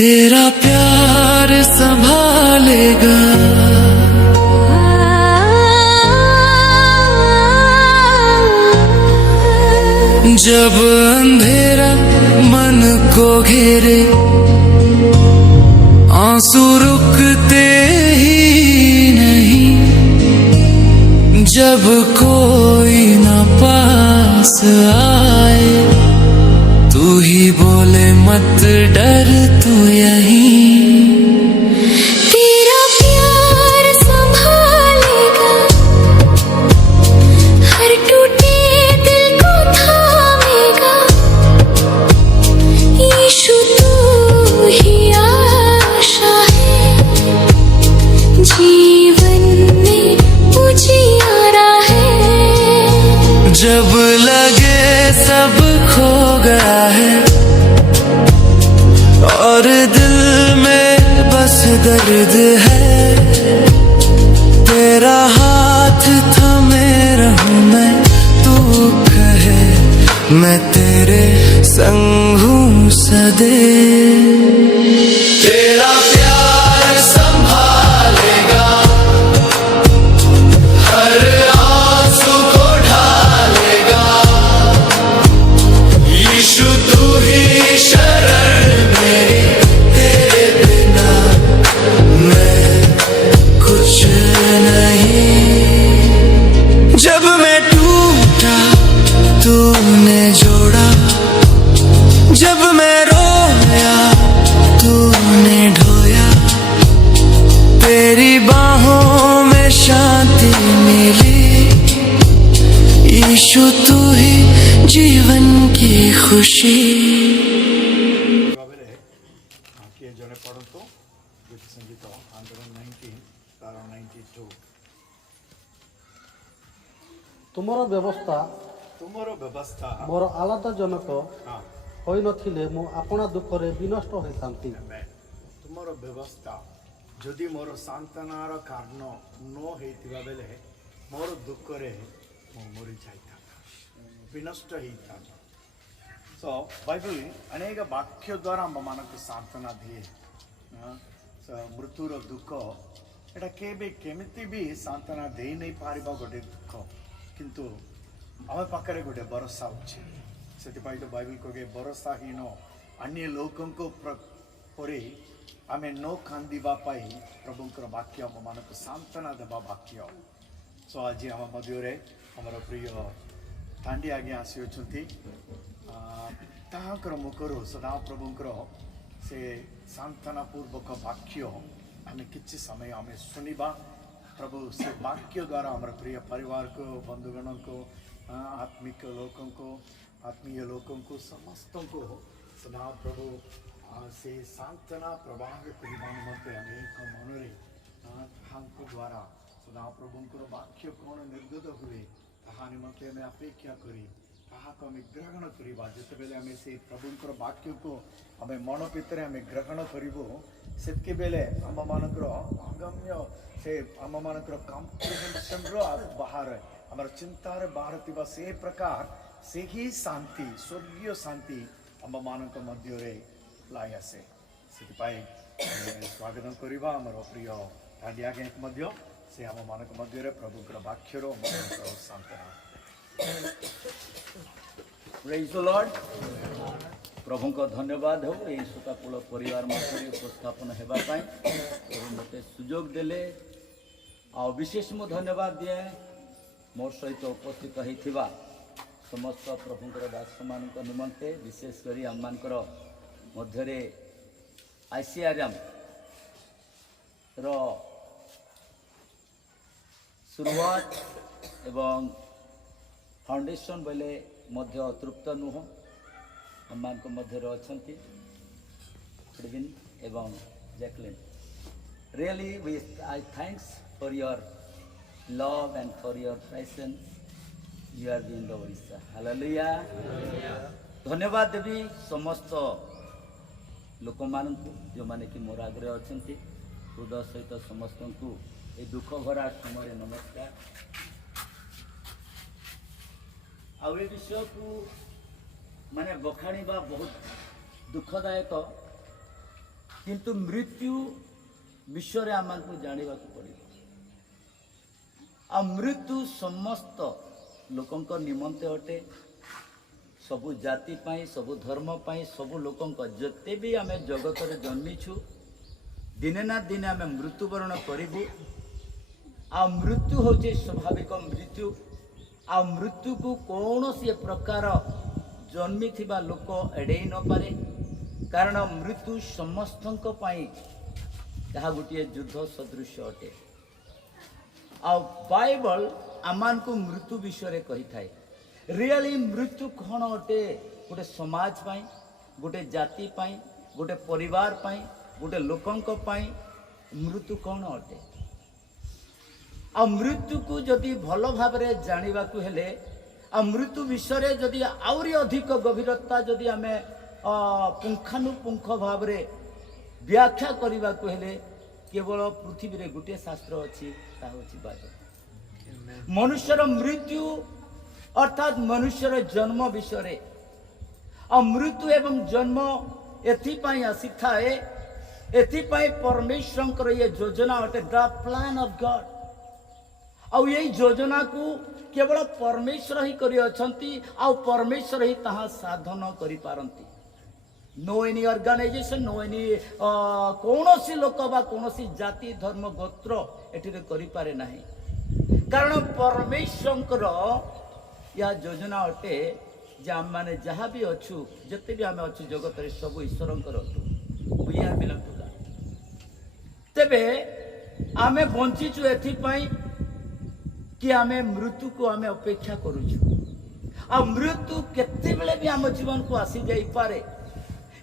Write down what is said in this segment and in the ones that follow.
तेरा प्यार संभालेगा जब अंधेरा मन को घेरे, आंसू रुकते ही नहीं, जब कोई ना पास आए, तू ही बोले मत डर तू यहीं। तेरा प्यार संभालेगा, हर टूटे दिल को थामेगा, यीशु तू ही आशा है, जीवन में उजियारा है। जब लगे सब खो गया है और दिल में बस दर्द है, तेरा हाथ थमे रहूं मैं, तू कहे मैं तेरे संग हूँ सदैव। तेरा प्यार संभालेगा, हर आंसू को ढालेगा, यीशु तू ही शरण मेरी, तेरे बिना मैं कुछ नहीं। जब मैं टूटा तूने जोड़ा, जब मैं रोया तूने ढोया, तेरी बाहों में शांति मिली, यीशु तू ही जीवन की खुशी। ଭାବରେ କିଏ ଜଣେ ପଢ଼ନ୍ତୁ ଗୀତ ସଙ୍ଗୀତ 119 ତାର 92। ତୁମର ବ୍ୟବସ୍ଥା ତୁମର ବ୍ୟବସ୍ଥା ମୋର ଆଲାଦା ଜନକ ହଁ ହୋଇନଥିଲେ ମୁଁ ଆପଣା ଦୁଃଖରେ ବିନଷ୍ଟ ହୋଇଥାନ୍ତି। ତୁମର ବ୍ୟବସ୍ଥା ଯଦି ମୋର ସାନ୍ତ୍ୱନାର କାରଣ ନ ହେଇଥିବା ବେଳେ ମୋର ଦୁଃଖରେ ମୁଁ ମରିଯାଇଥାନ୍ତା, ବିନଷ୍ଟ ହେଇଥାନ୍ତା। ସୋ ବାଇବଲ ଅନେକ ବାକ୍ୟ ଦ୍ୱାରା ଆମମାନଙ୍କୁ ସାନ୍ତ୍ୱନା ଦିଏ। ମୃତ୍ୟୁର ଦୁଃଖ ଏଇଟା କେମିତି ବି ସାନ୍ତ୍ୱନା ଦେଇ ନେଇ ପାରିବ ଗୋଟେ ଦୁଃଖ, କିନ୍ତୁ ଆମ ପାଖରେ ଗୋଟେ ଭରସା ଅଛି। ସେଥିପାଇଁ ତ ବାଇବଲ କହେ ଭରସାହୀନ ଅନ୍ୟ ଲୋକଙ୍କ ପରେ ଆମେ ନ କାନ୍ଦିବା ପାଇଁ ପ୍ରଭୁଙ୍କର ବାକ୍ୟ ଆମମାନଙ୍କୁ ସାନ୍ତ୍ୱନା ଦେବା ବାକ୍ୟ। ସୋ ଆଜି ଆମ ମଧ୍ୟରେ ଆମର ପ୍ରିୟ ତାଣ୍ଡି ଆଜ୍ଞା ଆସିଅଛନ୍ତି। ତାହାଙ୍କର ମୁଖରୁ ସଦାପ୍ରଭୁଙ୍କର ସେ ସାନ୍ତ୍ୱନା ପୂର୍ବକ ବାକ୍ୟ ଆମେ କିଛି ସମୟ ଆମେ ଶୁଣିବା। ପ୍ରଭୁ ସେ ବାକ୍ୟ ଦ୍ୱାରା ଆମର ପ୍ରିୟ ପରିବାରକୁ, ବନ୍ଧୁଗଣଙ୍କୁ, ଆତ୍ମୀୟ ଲୋକଙ୍କୁ ସମସ୍ତଙ୍କୁ ସଦାପ୍ରଭୁ ସେ ସାନ୍ତ୍ୱନା ପ୍ରବାହ କରିବା ନିମନ୍ତେ ଅନେକ ମନରେ ତାହାଙ୍କ ଦ୍ୱାରା ସଦାପ୍ରଭୁଙ୍କର ବାକ୍ୟ କ'ଣ ନିର୍ଗତ ହୁଏ ତାହା ନିମନ୍ତେ ଆମେ ଅପେକ୍ଷା କରି ତାହାକୁ ଆମେ ଗ୍ରହଣ କରିବା। ଯେତେବେଳେ ଆମେ ସେ ପ୍ରଭୁଙ୍କର ବାକ୍ୟକୁ ଆମେ ମନ ଭିତରେ ଆମେ ଗ୍ରହଣ କରିବୁ, ସେତିକିବେଳେ ଆମମାନଙ୍କର ଅଗମ୍ୟ ସେ ଆମମାନଙ୍କର କମ୍ପ୍ରିହେନ୍ସନ୍ର ବାହାରେ ଆମର ଚିନ୍ତାରେ ବାହାରେ ଥିବା ସେ ପ୍ରକାର ସେହି ଶାନ୍ତି, ସ୍ୱର୍ଗୀୟ ଶାନ୍ତି ଆମମାନଙ୍କ ମଧ୍ୟରେ লাই ଆସେ। ସେଥିପାଇଁ ସ୍ୱାଗତ କରିବା ଆମର ପ୍ରିୟ ତାଣ୍ଡି ଆଜ୍ଞାଙ୍କୁ ମଧ୍ୟ, ସେ ଆମମାନଙ୍କ ମଧ୍ୟରେ ପ୍ରଭୁଙ୍କର ବାକ୍ୟର ଆମମାନଙ୍କର ସାନ୍ତ୍ୱନା। ପ୍ରେଜ୍ ଦ ଲର୍ଡ। ପ୍ରଭୁଙ୍କ ଧନ୍ୟବାଦ ହେଉ ଏହି ଶୋକାକୁଳ ପରିବାର ମଧ୍ୟରେ ଉପସ୍ଥାପନ ହେବା ପାଇଁ ପ୍ରଭୁ ମୋତେ ସୁଯୋଗ ଦେଲେ। ଆଉ ବିଶେଷ ମୁଁ ଧନ୍ୟବାଦ ଦିଏ ମୋ ସହିତ ଉପସ୍ଥିତ ହୋଇଥିବା ସମସ୍ତ ପ୍ରଭୁଙ୍କର ଦାସମାନଙ୍କ ନିମନ୍ତେ, ବିଶେଷ କରି ଆମମାନଙ୍କର ମଧ୍ୟରେ ICRMର शुरुआत ଏବଂ फाउंडेशन बोले मध्य तृप्त नुह हमମାନଙ୍କ ମଧ୍ୟରେ ଅଛନ୍ତି फ्रिविन एवं Jacqueline. Really I thanks for your love and for your presence. You are being the Orissa. Hallelujah. धन्यवाद देवी समस्त लोक मानू जो माने कि मोर आगे अच्छा हृदय सहित समस्त को ये दुख भरा समय नमस्कार। आ विषय को माने बखाणी बहुत दुखदायक किंतु मृत्यु विषय रे आमको जानिबा को पड़िबो। आ मृत्यु समस्त लोकंक निमंते अटे, सबु जाति पाई, सबु धर्म पाई, सबु लोकंक जते भी आमे जगत रे जन्मिछु दिने ना दिने आमे मृत्युवरण करिबु। आ मृत्यु होचे स्वाभाविक मृत्यु। आ मृत्यु को कौनसी प्रकार जन्मी थिबा लोक एडे न पारे, कारण मृत्यु समस्तंक पाई जहाँ गोटे युद्ध सदृश अटे। आ बाइबल आमान को मृत्यु विषय रे कही थाए। रियली मृत्यु कौन अटे? गोटे समाज पाई, गोटे जाति पाई, गोटे परिवार पाई, गोटे लोकंक पाई मृत्यु कौन अटे? आ मृत्यु को जदि भल भाव रे जानिबा को हेले, आ मृत्यु विषय रे जदि आउरी अधिक गभीरता जदि आमे पुंखानुपुंख भाव रे व्याख्या करने को हेले केवल पृथ्वी रे गोटे शास्त्र अच्छी बाइबल। मनुष्यर मृत्यु अर्थात मनुष्यर जन्म विषय मृत्यु एवं जन्म एथिपाई आसी थाए, एथिपाई परमेश्वर ये योजना अटे, द प्लान ऑफ गॉड। आउ ये योजना को केवल परमेश्वर ही करि अछंती, आउ परमेश्वर ही ताहा साधन करि पारंती। No any organization, no any कौनसी लोक बा कौनसी जाति धर्म गोत्र एठी करि पारे नाही, कारण परमेश्वर या योजना अटे जे आम माने जहाँ भी अच्छु, जते भी आमे अच्छु जगत रे सब ईश्वरंकर अटु। We are belong to God. तेबे आमे बंचिचु एथि पई कि आमे मृत्यु को आमे अपेक्षा करूछु। आ मृत्यु केते बेले भी आम जीवन को आसी जाई पारे,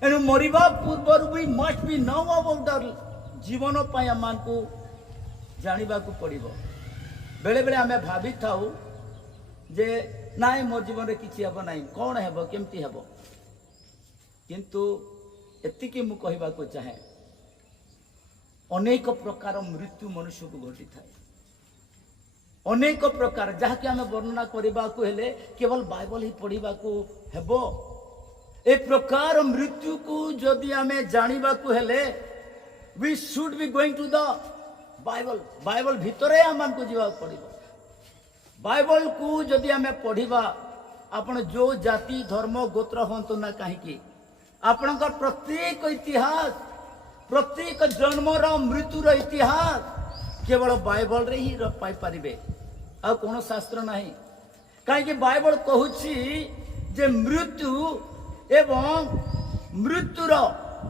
एनु मरिबा पूर्वर भी must be know about our जीवन पई आमान को जानिबा को पड़िबो। बेले बेले आमे भाबी थाउ जे नाई मोर जीवन रे किछि हबो नाई, कोन हेबो केमती हेबो, किंतु एतिकी मु कहबा को चाहे अनेक प्रकार मृत्यु मनुष्य को घटी थाए। अनेक प्रकार जहा कि आमे वर्णना करबा को हेले केवल बाइबल ही पढ़िबा को हेबो। ए प्रकार मृत्यु को जदि आमे जानिबा को हेले we should be going to the Bible. Bible भितरे आमान को जीवा पड़िबो। बाइबल को जदि आमे पढ़िबा, आपण जो जाति धर्म गोत्र हंतु ना कहीं आपणकर प्रत्येक इतिहास, प्रत्येक जन्मर मृत्युर इतिहास केवल बाइबल रे ही पाई पारिबे, आ कोनो शास्त्र नहीं। कहीं बाइबल कहूची जे मृत्यु एवं मृत्युर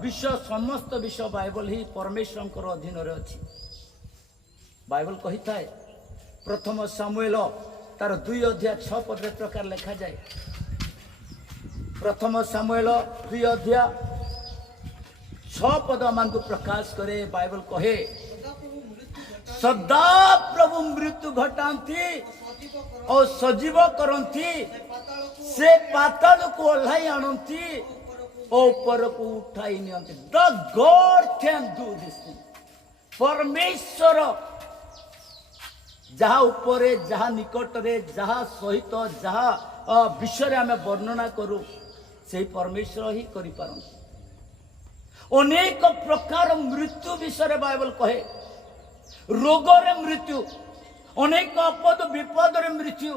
विषय समस्त विषय बाइबल ही परमेश्वर अधीन रे अछि। बाइबल कही थाए प्रथम सामुएल तार 2 अध्याय 6 पद रे प्रकार लिखा जाए। प्रथम सामुएल 2 अध्याय 6 पद मान को प्रकाश करे। बाइबल कहे सदा प्रभु मृत्यु घटाती और सजीव करती, से पाताल को ओह्लाई आणती और ऊपर को उठाई नियंती। The God can do this thing. परमेश्वर जहाँ ऊपरे जहाँ निकटरे जहाँ सहित जहाँ विषय आमे वर्णना करू से परमेश्वर ही करि पारंती। अनेक प्रकार मृत्यु विषय बाइबल कहे, रोगरे मृत्यु, अनेक आपद विपद रे मृत्यु,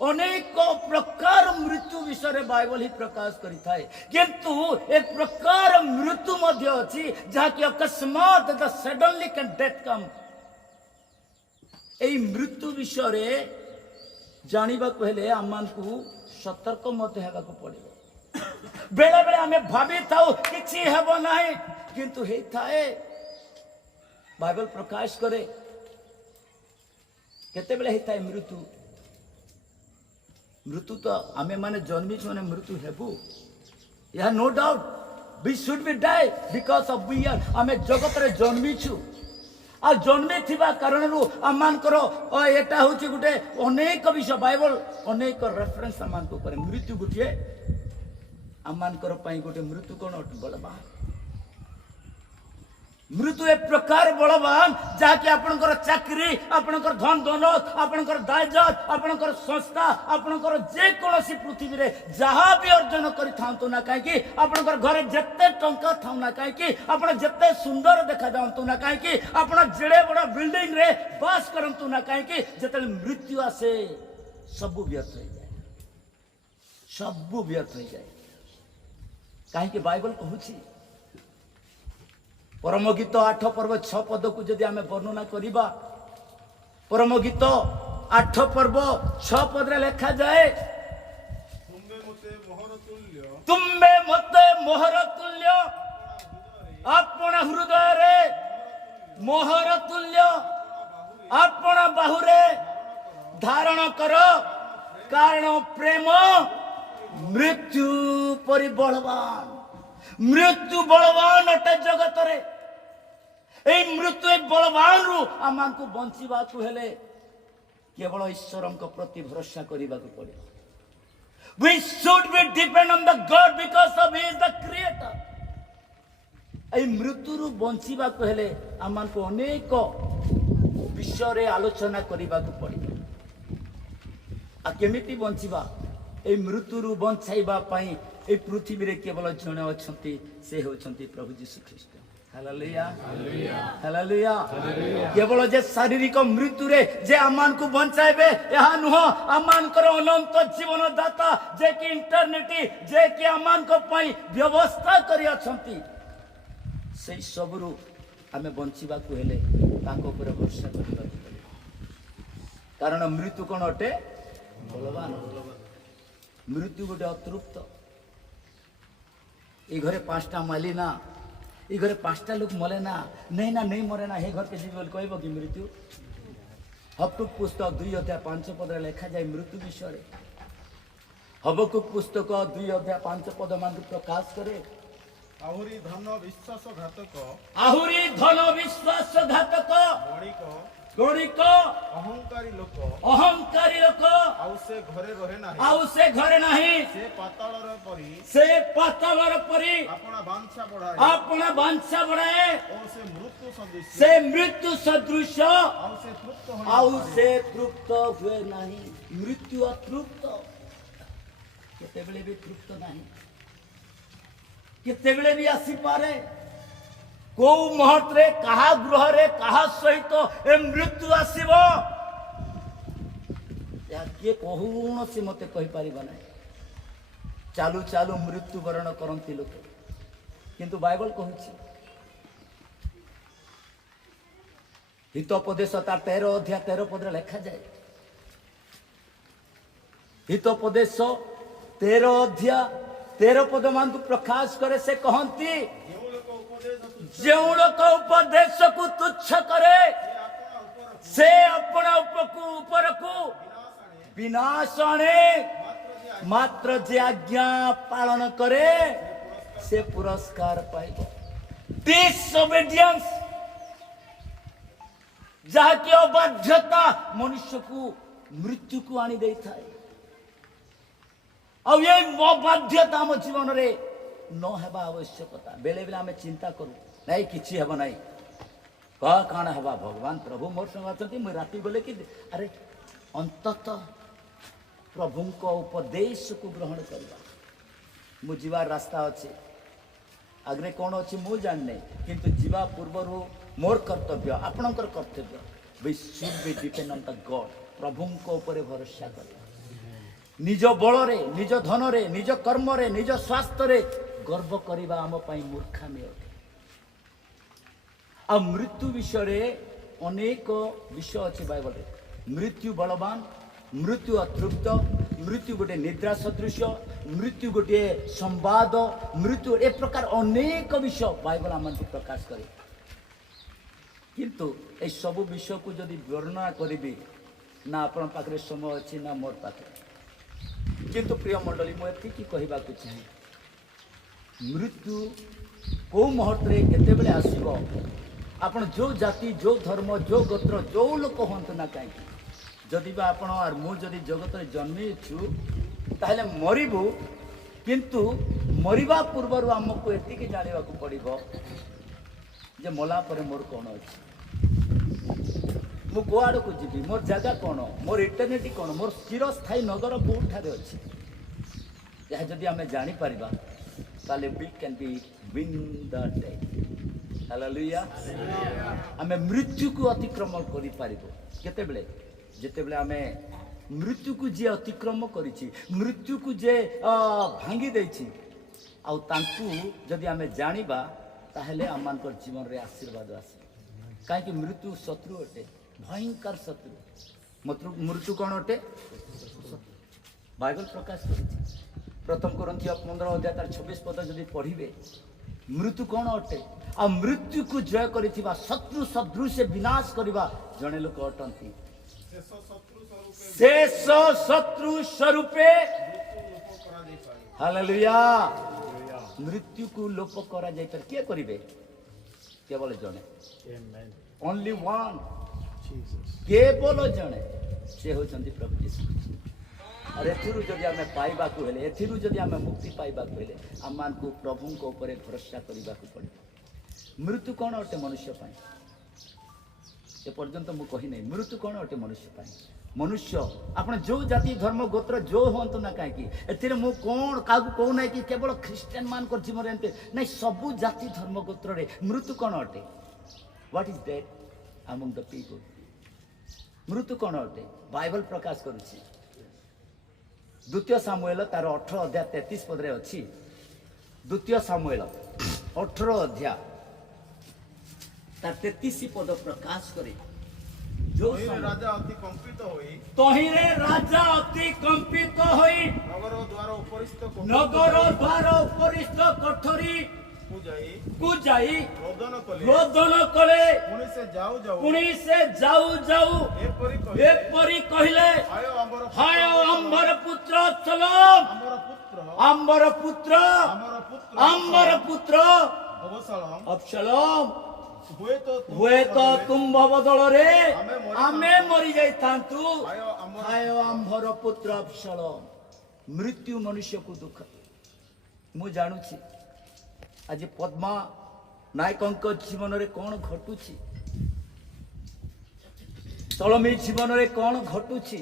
अनेक प्रकार मृत्यु विषय बाइबल ही प्रकाश करि थाए। किंतु एक प्रकार मृत्यु मध्य अछि जहाँ कि अकस्मात द सडनली कैन डेथ कम। एई मृत्यु विषय जानिबा को हेले आमान को सतर्क मध्य हेबा को पड़िबो। बेले बेले आमे भाबी थाउ किछि हेबो नाही, किंतु हे थाए। बाइबल प्रकाश करे केते बेले हे थाए मृत्यु। मृत्यु तो आमे माने जन्मी माने मृत्यु हेबु, yeah no doubt we should be die because of we are आमे जगत रे जन्मी छु। आ जन्मी थिबा कारण आमानकर एटा होची गुटे अनेक विषय बाइबल अनेक रेफरेंस आमान को करे। मृत्यु गुटे आमानकर पई गुटे मृत्यु कोन बड़ बा मृत्यु ए प्रकार बलवान जहाँकि आपणकर चाकरी आपणकर धन दौलत आपणकर दायजत आपणकर संस्था आपणकर जेकोसी पृथ्वी रे जहाँ भी अर्जन करि थांतु ना कहीं आपणकर घरे जत्ते टंका थाउ ना कहीं आपण जत्ते सुंदर देखा जातु ना कहीं आपण जेड़े बड़ बिल्डिंग रे बास करंतु ना कहीं जतले मृत्यु आसे सब व्यर्थ हो जाए सब व्यर्थ हो जाए कहीं बाइबल कहूची परम गीत 8 पर्व 6 पद को जदि आमे वर्णना करिबा परम गीत 8 पर्व 6 पद रे लिखा जाए तुम्बे मते मोहर तुल्य आपण हृदय रे मोहर तुल्य आपण बाहुरे धारण कर कारण प्रेम मृत्यु परि बलवान मृत्यु बलवान अटे जगत रे ए मृत्यु बलवान रु आमान को बंचिबा को हेले केवल ईश्वरन को प्रति भरोसा करिबा को पड़े we should be depend on the God because of he is the creator ए मृत्यु रु बंचिबा को हेले आमान को अनेक विषय रे आलोचना करिबा को पड़े आ केमिति बंचिबा ए मृत्यु रु बंचाइबा पई ए पृथ्वी रे केवल जणे अछंती से होछंती प्रभु यीशु ख्रीष्ट हालेलुया हालेलुया केवल जे शारीरिक मृत्यु रे जे आमान को बंचाइबे यहा नुह आमान कर अनंत जीवन दाता जे कि इंटरनेटी जे कि आमान को पई व्यवस्था करि अछंती से सब रु हमें बंचिबा को हेले ताको ऊपर भरोसा करबा कारण मृत्यु कोन अटे बलवान मृत्यु गोटे अतृप्त ये घरे 5टा माली ना ये घरे 5टा लोग मले ना नहीं मरे ना हे घर के जीवन कहब कि मृत्यु हबकुक पुस्तक 2 अध्याय 5 पद लिखा जाए मृत्यु विषय हबकुक पुस्तक 2 अध्याय 5 पद मान प्रकाश करे आहुरी धन विश्वासघातक गणिक अहंकारी लोक आउ से घरे नहीं से पातालर परी अपना बांछा बढ़ाए से मृत्यु सदृश आउ से तृप्त हुए नहीं मृत्यु अतृप्त केतेबेले भी तृप्त नहीं केतेबेले भी आसी पारे को मुहूर्त रे कहा गृह रे कहा सहित ए मृत्यु आसीबो या के कहून से मते कहि परिबा नै चालू चालू मृत्यु वरण करंती लोक किंतु बाइबल कहूची हितोपदेश तार 13 अध्याय 13 पद रे लिखा जाए हितोपदेश 13 अध्याय 13 पद मान को प्रकाश करे से कहंती जो लोक उपदेश को तुच्छ करे से अपना ऊपर को विनाश आने मात्र जे आज्ञा पालन करे से पुरस्कार पाइब डिसोबीडियंस जहा की अबाध्यता मनुष्य को मृत्यु को आनी दे थाए और ये अबाध्यता हम जीवन रे न हेबा आवश्यकता बेले बेले आमे चिंता करू नहीं किछि हेबो नहीं काण हेबा भगवान प्रभु मोर संग अछंती मु राति गले कि अरे अंततः प्रभु को उपदेश को ग्रहण करबा मु जीवा रास्ता अछि आगरे कोन अछि मु जानने किंतु जीवा पूर्वरु मोर कर्तव्य आपणकर कर्तव्य we should be depend on the God प्रभु को ऊपर भरोसा करबा निज बल रे निज धन रे निज कर्म रे निज स्वास्थ्य रे गर्व करबा आम पई मूर्खामी अटे आ मृत्यु विषय रे अनेक विषय अछि बाइबल रे मृत्यु बलवान मृत्यु अतृप्त मृत्यु गोटे निद्रा सदृश मृत्यु गोटे संवाद मृत्यु ए प्रकार अनेक विषय बाइबल आम प्रकाश करे किंतु ए सब विषय को जदि वर्णना करी ना आपण पाखरे समय अछि ना मोर पाखरे किंतु प्रिय मंडली मु एति कहबा को चाहे मृत्यु को मुहूर्त रे केते बेले आसीबो आपण जो जाति जो धर्म जो गोत्र जो लोक होंतु ना काई जदि बा आपण आर मु जदि जगत रे जन्मी छु ताहले मरिबु किंतु मरिबा पूर्वरु हमको एति के जानिबा को पड़िबो जे मला पर मोर कौन अच्छे मु कुआड़ को जीवी मोर जगह कौन मोर इटर्निटी कौन मोर चिरस्थायी नगर कौठारे अच्छे यह जदि आम जापर ताले we can be win the day hallelujah आम मृत्यु को अतिक्रम कर केतेबेले जेतेबेले आम मृत्यु को जी अतिक्रम करिछि मृत्यु को जे भांगी देछि आउ तांकु जदि आम जानिबा ताहेले आममानकर जीवन रे आशीर्वाद आसे काहे मृत्यु शत्रु अटे भयंकर शत्रु मृत्यु कौन अटे बाइबल प्रकाश करिछि प्रथम कोरिन्थियो 15 अध्याय 26 पद जदि पढ़िबे मृत्यु कौन अटे आ मृत्यु को जय करिथिबा शत्रु सदृश विनाश करबा जणे लोक अटंती शेष शत्रु स्वरूपे हालेलुया मृत्यु को लोप करा जाय पर के करिवे केवल जणे ओनली वन केवल जणे से होचंती प्रभु यीशु और एथिरु जदि आमे पाइबा को हेले एथिरु जदि आमे मुक्ति पाइबा को हेले आमान को प्रभु को ऊपर भरोसा करबा को पड़े मृत्यु कौन अटे मनुष्य पाई ए पर्यंत मु कहि नै मृत्यु कौन अटे मनुष्य पाई मनुष्य आपण जो जाति धर्म गोत्र जो हंतु ना कहीं एथिरे मु कोन कागु को नै कि केवल ख्रिस्टियन मान को जीवन एंते नै सबु जाति धर्म गोत्र रे मृत्यु कौन अटे what is that among the people मृत्यु कौन अटे बाइबल प्रकाश करूची द्वितीय सामुएल तार 18 अध्याय 33 पद रे अछि द्वितीय सामुएल 18 अध्याय तार 33 पद प्रकाश करे जो राजा अति कंपित होई तहिरे राजा अति कंपित होई नगर द्वार उपरिस्थ कोठरी को जाई रोदन कले पुणी से जाऊ एपरी कहले हाय अंबर पुत्र अब्सलोम अंबर पुत्र अब्सलोम हुए तो तुम बदल रे आमे मरी जाई थांतु हाय अंबर पुत्र अब्सलोम मृत्यु मनुष्य को दुख मु जानुछि आज पद्मा नायक जीवन रे कौन घटुछि तलमी जीवन रे कौन घटुछि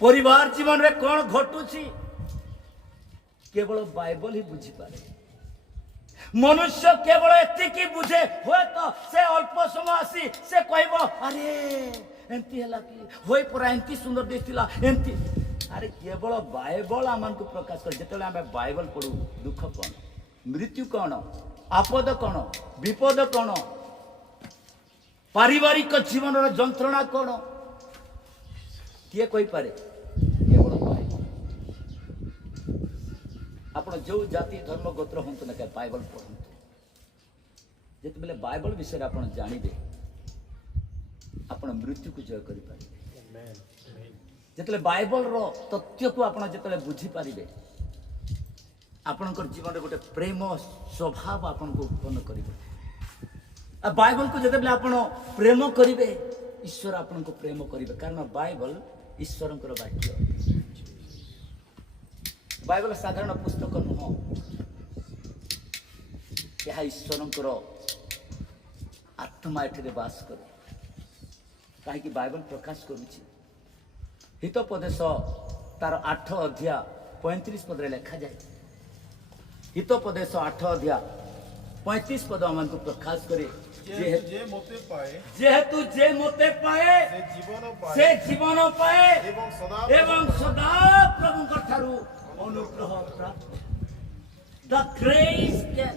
परिवार जीवन रे कौन घटुछि केवल बाइबल ही बुझी पारे मनुष्य केवल एतिकी बुझे हुए तो से अल्प समय आसी से कहबो अरे एंती हला कि होय परा एंती सुंदर दिसतिला एंती अरे केवल बाइबल आमन को प्रकाश कर जेतले हम बाइबल पढू दुख कोन मृत्यु कौन आपद कौन विपद कौन पारिवारिक जीवन जंत्रणा कौन किए कोई पारे केवल आप जो जाति धर्म गोत्र हूँ ना क्या बाइबल पढ़ु जिते बाइबल विषय आप जानवे आप मृत्यु को जय कर जिते बाइबल तथ्य को आप जो बुझीपारे आपणकर जीवन गोटे प्रेम स्वभाव आपन को उत्पन्न करेंगे बाइबल को जिते आप प्रेम करेंगे ईश्वर आपन को प्रेम करेंगे कारण बाइबल ईश्वरंकर वाक्य बाइबल साधारण पुस्तक नुह यह ईश्वरंकर आत्मा एठे बास करे कहीं बाइबल प्रकाश करुच्ची हितोपदेश तार 8 अध्याय 35 पद लिखा जाए हितोपदेश 8 अध्याय 35 पद आम को प्रकाश करे जेहेतु जे मोते पाए से जीवन पाए एवं सदा प्रभु ठारू अनुग्रह प्राप्त द ग्रेस कैन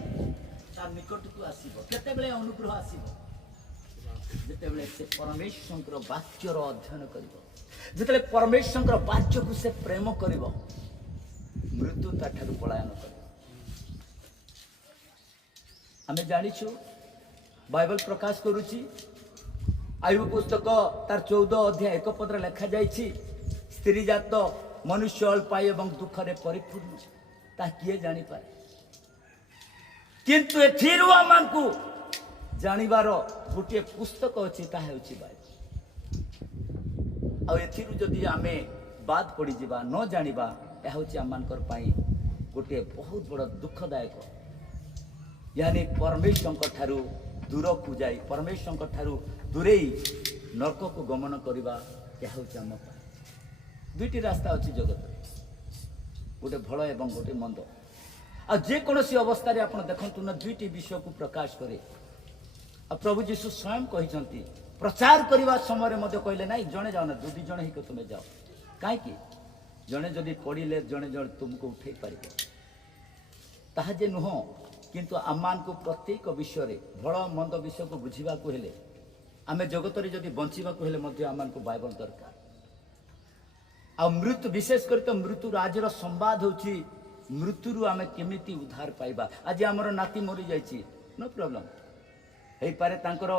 तार निकट को आसीबो केतेबेले अनुग्रह आसीबो जेतेबेले से परमेश्वर वाक्यर अध्ययन करिवो जेतेबेले परमेश्वर वाक्य को से प्रेम करिवो मृत्यु ताठारू पलायन करिवो आमे जानिछु बाइबल प्रकाश करुची आयुब पुस्तक तार 14 अध्याय 1 पद लिखा जाइछि स्त्री जात मनुष्य अल्पाय एवं दुखरे परिपूर्ण ता किए जानी पारे किंतु एथिरु आमंकु जानिबार गोटे पुस्तक अछि ता हेउछि बाइबल आ एथिरु जदि आमे बात पड़ी जिबा न जानिबा या होछि आमनकर पाई गोटे बहुत बड़ दुखदायक यानी परमेश्वर ठारू ଦୂରକୁ ଯାଇ ପରମେଶ୍ୱରଙ୍କ ଠାରୁ ଦୂରେଇ ନର୍କକୁ ଗମନ କରିବା ଏହା ହେଉଛି ଆମ ପାଇଁ। ଦୁଇଟି ରାସ୍ତା ଅଛି ଜଗତରେ, ଗୋଟେ ଭଲ ଏବଂ ଗୋଟେ ମନ୍ଦ। ଆଉ ଯେକୌଣସି ଅବସ୍ଥାରେ ଆପଣ ଦେଖନ୍ତୁ ନା ଦୁଇଟି ବିଷୟକୁ ପ୍ରକାଶ କରେ। ଆଉ ପ୍ରଭୁ ଯୀଶୁ ସ୍ୱୟଂ କହିଛନ୍ତି, ପ୍ରଚାର କରିବା ସମୟରେ ମଧ୍ୟ କହିଲେ ନାହିଁ ଜଣେ ଯାଅ ନା, ଦୁଇ ଜଣ ହେଇକି ତୁମେ ଯାଅ। କାହିଁକି? ଜଣେ ଯଦି ପଡ଼ିଲେ ଜଣେ ଜଣେ ତୁମକୁ ଉଠେଇ ପାରିବ, ତାହା ଯେ ନୁହଁ। କିନ୍ତୁ ଆମମାନଙ୍କୁ ପ୍ରତ୍ୟେକ ବିଷୟରେ ଭଲ ମନ୍ଦ ବିଷୟକୁ ବୁଝିବାକୁ ହେଲେ, ଆମେ ଜଗତରେ ଯଦି ବଞ୍ଚିବାକୁ ହେଲେ ମଧ୍ୟ ଆମମାନଙ୍କୁ ବାଇବଲ ଦରକାର। ଆଉ ମୃତ୍ୟୁ, ବିଶେଷ କରି ତ ମୃତ୍ୟୁର ଆଜିର ସମ୍ବାଦ ହେଉଛି ମୃତ୍ୟୁରୁ ଆମେ କେମିତି ଉଦ୍ଧାର ପାଇବା। ଆଜି ଆମର ନାତି ମରିଯାଇଛି, ନୋ ପ୍ରୋବ୍ଲେମ୍, ହେଇପାରେ ତାଙ୍କର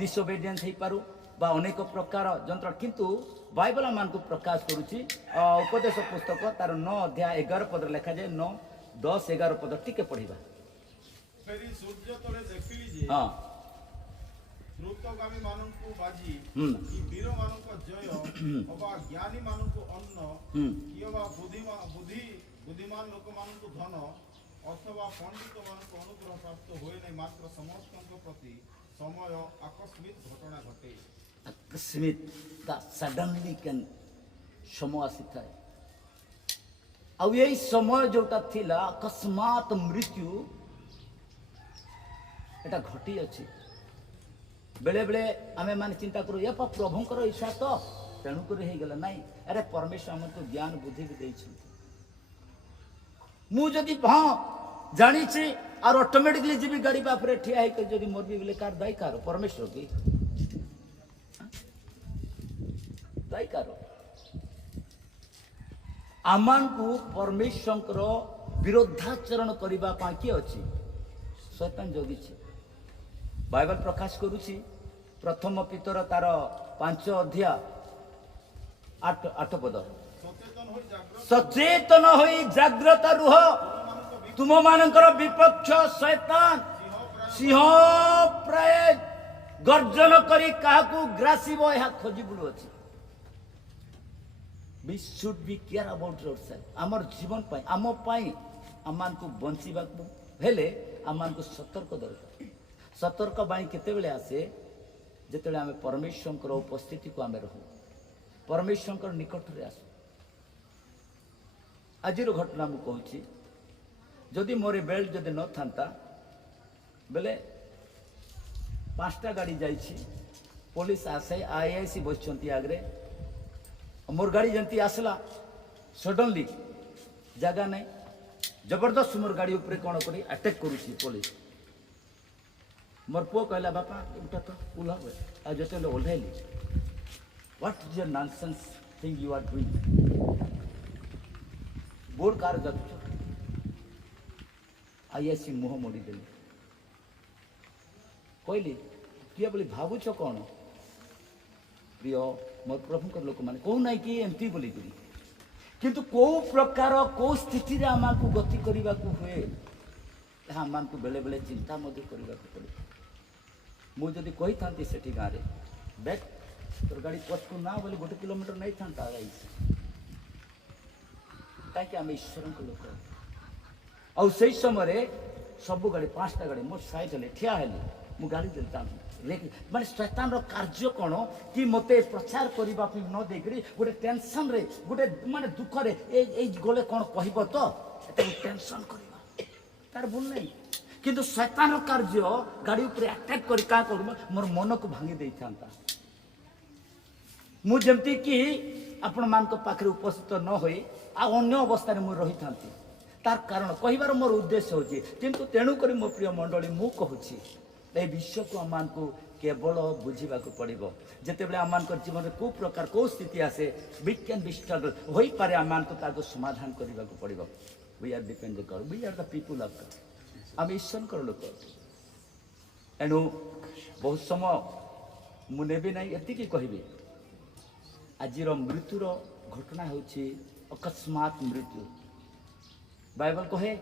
ଡିସୋବେଡିଏନ୍ସ ହେଇପାରୁ ବା ଅନେକ ପ୍ରକାର ଯନ୍ତ୍ର। କିନ୍ତୁ ବାଇବଲ ଆମମାନଙ୍କୁ ପ୍ରକାଶ କରୁଛି, ଉପଦେଶ ପୁସ୍ତକ ତାର 9 ଅଧ୍ୟାୟ 11 ପଦରେ ଲେଖାଯାଏ, 9, 10, 11 ପଦ ଟିକେ ପଢିବା। ଫେରି ସୂର୍ଯ୍ୟ ତଳେ ଦେଖିଲି ଯେ ହଁ, ଦ୍ରୁତଗାମୀ ମାନଙ୍କୁ ବାଜି ହୁଁ। କି ବୀର ମାନଙ୍କ ଜୟ ଅବା ଜ୍ଞାନୀ ମାନଙ୍କୁ ଅନ୍ନ କି ଅବା ବୁଦ୍ଧିମାନ ଲୋକମାନଙ୍କୁ ଧନ ଅଥବା ପଣ୍ଡିତ ମାନଙ୍କୁ ଅନୁଗ୍ରହ ପ୍ରାପ୍ତ ହୁଏ ନାହିଁ, ମାତ୍ର ସମସ୍ତଙ୍କ ପ୍ରତି ସମୟ ଆକସ୍ମିକ ଘଟଣା ଘଟେ। ଆକସ୍ମିକ ସଡନଲି କ୍ୟାନ୍ ସମୟ ଆସିଥାଏ। ଆଉ ଏଇ ସମୟ ଯୋଉଟା ଥିଲା ଅକସ୍ମାତ ମୃତ୍ୟୁ, এটা ଘଟି ଅଛି। ବେଳେ ବେଳେ ଆମେ ମାନେ ଚିନ୍ତା କରୁ ଏ ପ୍ରଭୁଙ୍କର ଇଚ୍ଛା ତ ତେଣୁକରି ହେଇଗଲା। ନାଇଁ, ଆରେ ପରମେଶ୍ୱର ଆମକୁ ଜ୍ଞାନ ବୁଦ୍ଧି ବି ଦେଇଛନ୍ତି। ମୁଁ ଯଦି ହଁ ଜାଣିଛି আর অটোমেটিকলি ଯିବି ଗାଡ଼ି ପାଖରେ ଠିଆ ହେଇକି ଯଦି ମରିବି ବୋଲେ କାର ଦାୟୀ କାର? ପରମେଶ୍ୱର କି ଦାୟୀ କାର? ଆମମାନଙ୍କୁ ପରମେଶ୍ୱରଙ୍କର ବିରୋଧାଚରଣ କରିବା ପାଇଁ କିଏ ଅଛି? ଶୈତାନ ଜଗିଛି। ବାଇବଲ ପ୍ରକାଶ କରୁଛି ପ୍ରଥମ ପିତର ତାର 5 ଅଧ୍ୟାୟ 8 ପଦ, ସଚେତନ ହୋଇ ଜାଗ୍ରତ ରୁହ, ତୁମମାନଙ୍କର ବିପକ୍ଷ ଶୈତାନ ସିଂହ ପ୍ରାୟ ଗର୍ଜନ କରି କାହାକୁ ଗ୍ରାସିବ ଏହା ଖୋଜି ବୁଲୁଅଛି। We should be care about ourselves. ଆମର ଜୀବନ ପାଇଁ, ଆମ ପାଇଁ, ଆମମାନଙ୍କୁ ବଞ୍ଚିବାକୁ ହେଲେ ଆମମାନଙ୍କୁ ସତର୍କ ଦରକାର। ସତର୍କ ପାଇଁ କେତେବେଳେ ଆସେ? ଯେତେବେଳେ ଆମେ ପରମେଶ୍ୱରଙ୍କର ଉପସ୍ଥିତିକୁ ଆମେ ରହୁ, ପରମେଶ୍ୱରଙ୍କର ନିକଟରେ ଆସୁ। ଆଜିର ଘଟଣା ମୁଁ କହୁଛି, ଯଦି ମୋର ବେଲ୍ଟ ଯଦି ନଥାନ୍ତା ବେଲେ 5ଟା ଗାଡ଼ି ଯାଇଛି, ପୋଲିସ ଆସେ, IIC ବସିଛନ୍ତି ଆଗରେ, मोर गाड़ी जंती आसला सडनली जगह नहीं, जबरदस्त मोर गाड़ी उपरे कौन करी अटैक करुची पुलिस। मोर पुओ कहला बापा उठा तो उल्हा आ जते ओल्हैली, what is your nonsense thing you are doing? Board कार जत IIC मुह मोड़ी देली, कहली किए बोली भावुच कौन? प्रिय मोर प्रभुकर लोक मैंने कहू ना कि एमती बोली करी, किंतु को प्रकार को स्थिति रे आमानकु गति करने हुए आमानकु बेले बेले चिंता मध्य करने पड़े। मु जदि कही था सेठी गाँव में बैक तोर गाड़ी पछकु ना बोले 1 किलोमीटर नहीं था कहीं आम ईश्वर लोक। आउ से समय सबू गाड़ी 5टा गाड़ी मोर साइड हेले ठिया हेली, मु गाड़ी देली माने शैतान रो कार्य कौन कि मते प्रचार करने न देकरी गोटे टेंशन रे, गोटे माने दुख रे गले कौन कहब तो टेंशन करवा तार भूल नहीं। किंतु शैतान रो कार्य गाड़ी ऊपर अटैक कर का कर मोर मन को भांगी दे था। मु जेमती कि आपण मान को पाखरे उपस्थित न होई आ अन्य अवस्था रे मु रही थांती, तार कारण कहिबार मोर उद्देश्य होची। किंतु तेणु करी मो प्रिय मंडली मु कहूची ए विश्व को आमको केवल बुझा पड़ो। जितेबाला आम जीवन में को प्रकार को स्थिति आसे वी कैन बी स्ट्रगल हो पारे आमको समाधान करने को पड़ो। We are depend God, we are the people of God, आम ईश्वर लोक। एणु बहुत समय मुझे ना एति कहबी आज मृत्युर घटना हूँ अकस्मात मृत्यु। बाइबल कहे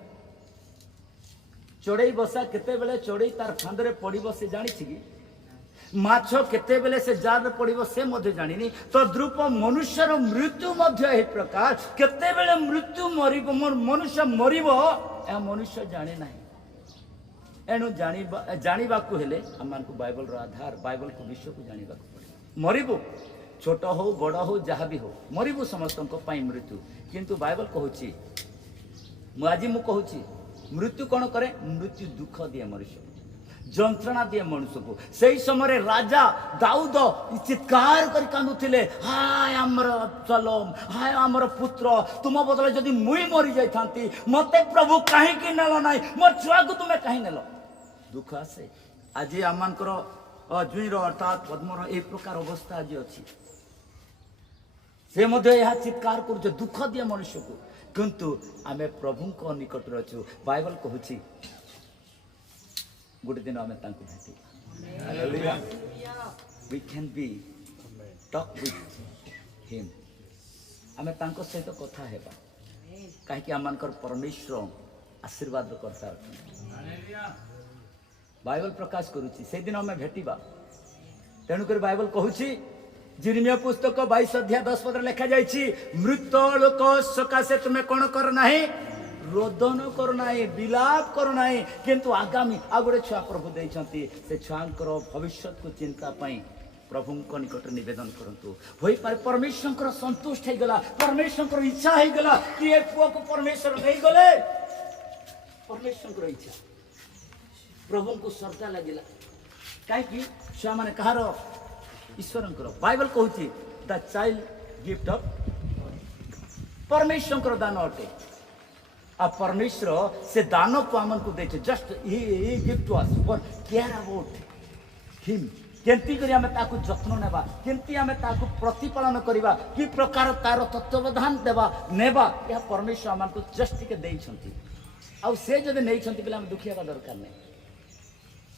चढ़ई बसा केते बेले चढ़ई तार फांदरे पड़िबो से जानी कि, माछ केते बेले से जार पड़िबो से मध्य जानिनी, तो द्रुप मनुष्यर मृत्यु मध्य ए प्रकार केते बेले मृत्यु मरिबो, मनुष्य मरिबो ए मनुष्य जाने नहीं। एणु जानिबाकू हेले हमको बाइबल आधार बाइबल को विश्व को जानिबाकू पड़े मरिबू छोट हो बड़ हो जहाँ भी हो मरिबू समस्त मृत्यु किंतु बाइबल कहूँ आज मु कहूँ मृत्यु कौन करे मृत्यु दुख दिए मनुष्य जंत्रणा दिए मनुष्य को सही समय राजा दाऊद चित्कार कर कांदुथिले हाय आमर अब्सलोम हाय आमर पुत्र तुम बदले जदि मुई मरी जाइथांती मते प्रभु काहे नेल नाई मोर छुआ को तुमे काहे नेल दुख आसे आज आमनकर जुईर अर्थात पद्मर ए प्रकार अवस्था आज अच्छी से मध्य यह चित्कार कर दुख दिए मनुष्य को किंतु आमे प्रभु को निकट अच्छु बाइबल कहूँ गोटे दिन आमे तांको भेटी we can be talk with him आमे तांको सहित कथा हेबा काहे आमनकर परमेश्वर आशीर्वाद करता बाइबल प्रकाश करुची से दिन आमे भेटिबा तेणुक बाइबल कहूँ जिर्मिया पुस्तक 22 अध्याय 10 पद लिखा जाइछि मृत लोक सकाशे तुमे कौन कर नाही रोदन कर नाही विलाप कर नाही किंतु आगामी आ गोटे छुआ प्रभु देइछंती से छुआंकर भविष्य को चिंता पाई प्रभु को निकट निवेदन करंतु होई पारे परमेश्वर संतुष्ट हो गला परमेश्वर इच्छा हो गला कि ए पुआ को परमेश्वर दे गले परमेश्वर इच्छा प्रभु को श्रद्धा लगिला कहीं छुआ माने कहार ईश्वर बाइबल कहूँ द चाइल्ड गिफ्ट ऑफ परमेश्वर दान अटे आ परमेश्वर से दान को आमन को दे just he gift to us for care about him केंती करी आमे ताकू जत्न नेबा केंती आमे ताकू प्रतिपालन करिबा कि प्रकार तार तत्वधान देबा नेबा या परमेश्वर आमन को जस्ट के देई छंती आ से जदे नै छंती बिला हम दुखिया का दरकार नै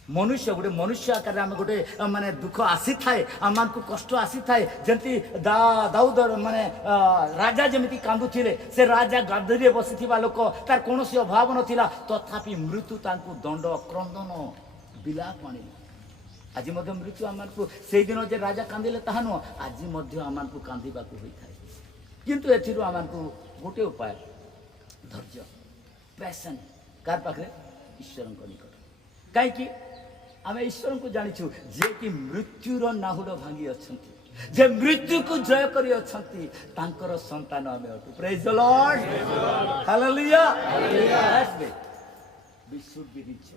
मनुष्य गोटे मनुष्य आकार आम गोटे माने दुख आसी थाए आम को कष्ट आसी थाए जमती दाऊद माने राजा जमी कांदुथिले से राजा गादी बसी लोक तार कौन अभाव नथिला तथापि मृत्यु तांको दंड क्रंदन विलाप आनी आज मृत्यु आम को से दिन जे राजा कांदिले ताहा नुह आज आम को कांदीबाकू होता है किंतु एथिरु आम को गोटे उपाय धैर्य पैशन कार पाखरे ईश्वर निकट कहीं आम ईश्वर को जानिछु जे कि मृत्युर नाहुड़ भांगी अछंती जे मृत्यु को जय करी अछंती तांकर संतान आमे अटु praise the Lord hallelujah let's be we should be rich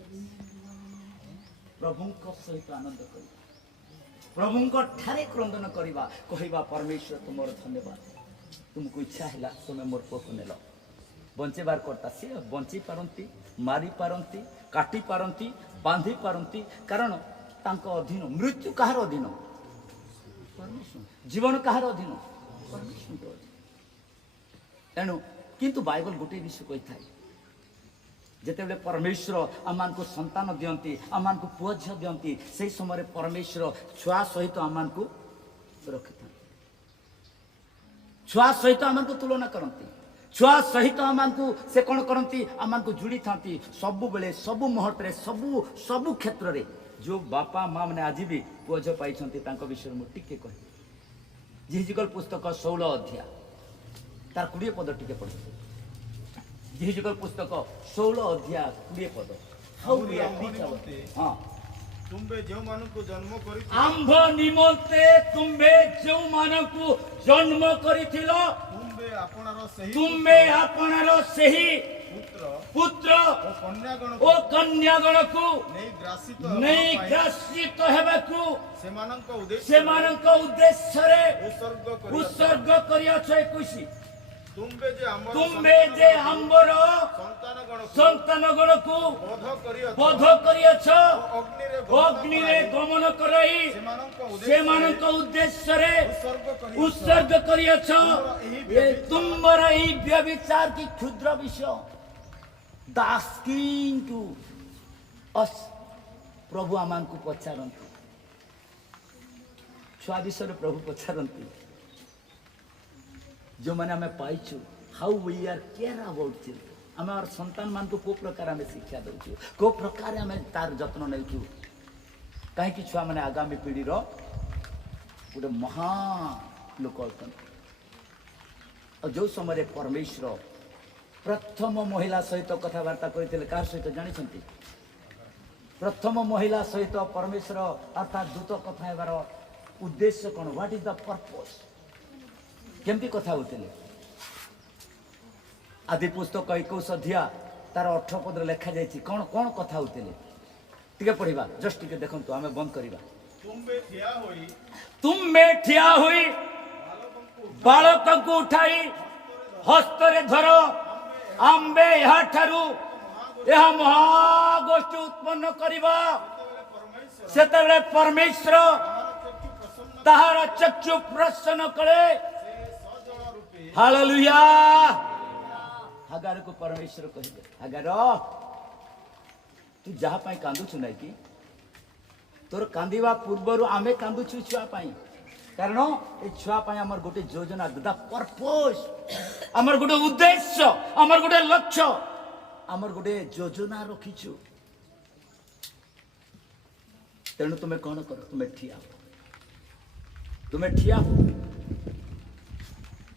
प्रभु को सहित आनंद करिबा प्रभु को ठारे क्रंदन करिबा कहिबा परमेश्वर तुमर धन्यवाद तुमको इच्छा हैला तुमे मोर पुओ नेल बंचेबार करता सी बंची पारंती मारी पारंती काटी पारंती बांधी पारंती कारण तांको अधीन मृत्यु कहार अधीन परमेश्वर जीवन कहार अधीन परमेश्वर तेणु किंतु बाइबल गोटे विषय कही था जिते परमेश्वर आम को संतान दियंती आम को पुओ झी दियंती से समय परमेश्वर छुआ सहित आम को रखि था छुआ सहित आम को तुलना करती छुआ सहित आम को से कौन करती आम को जोड़ी था सबु बेले सबु मुहूर्त सबु सबु क्षेत्र में जो बापा माँ मैंने आज भी पुओ झी पाई विषय मुझे टिके कह जिहिजिकल पुस्तक 16 अध्याय तार 20 पद टिके पढ़ जिहिजिकल पुस्तक 16 अध्याय 20 पद हाँ तुम्बे जो मानु को जन्म करी आंभ निमंते तुम्बे जो मानु को जन्म करिथिलो तुम्बे आपनारो सही पुत्र ओ कन्यागण को नहीं ग्रासित हेबाकू सेमानंक उद्देश्य रे उत्सर्ग करियाछ 21 तुम्बे जे आंबर संतान गण को बोध करियाछ अग्नि रे गमन करई सेमानंक उद्देश्य रे उत्सर्ग करियाछ ए तुमर ई व्यभिचार की क्षुद्र विषय दास्किंग टू अस प्रभु आमान को पचारंती छुआ विषय प्रभु पचारंती जो मैंने आम पाइछु how we are care about children आम संतान मान को प्रकार आम शिक्षा दौचु को प्रकार आम तार जत्न नौ कहीं छुआ मैंने आगामी पीढ़ी गोटे महान लोक अच्छा जो समय परमेश्वर प्रथम महिला सहित कथबार्ता करते कार सहित जानी प्रथम महिला सहित परमेश्वर अर्थात दूत कथा हेबार उद्देश्य कौन व्हाट इज द पर्पस केमती कथा होते आदि पुस्तक 21 अध्याय तार 18 पद लिखा जाए कौन कौन कथा होते टे पढ़ा जस्ट टे देखो आम बंद करवा तुम में ठिया हुई बालक को उठाई हस्तरे धर आंबे यहाँ ठारू यह महागोष्ठी उत्पन्न करिबा सेतबेले परमेश्वर ताहार चक्षु प्रसन्न करे हालेलुया हागार को परमेश्वर कहिबे हागार तू जहा पाई कांदुछु नै कि तोर कांदिवा पूर्वरु आमे कांदुछु छुआ पाई कारण ए छुआ पाई हमर गोटे योजना द पर्पस हमर गोटे उद्देश्य हमर गोटे लक्ष्य हमर गोटे योजना रखिछु तेणु तुम्हें कौन कर तुम्हें ठिया हो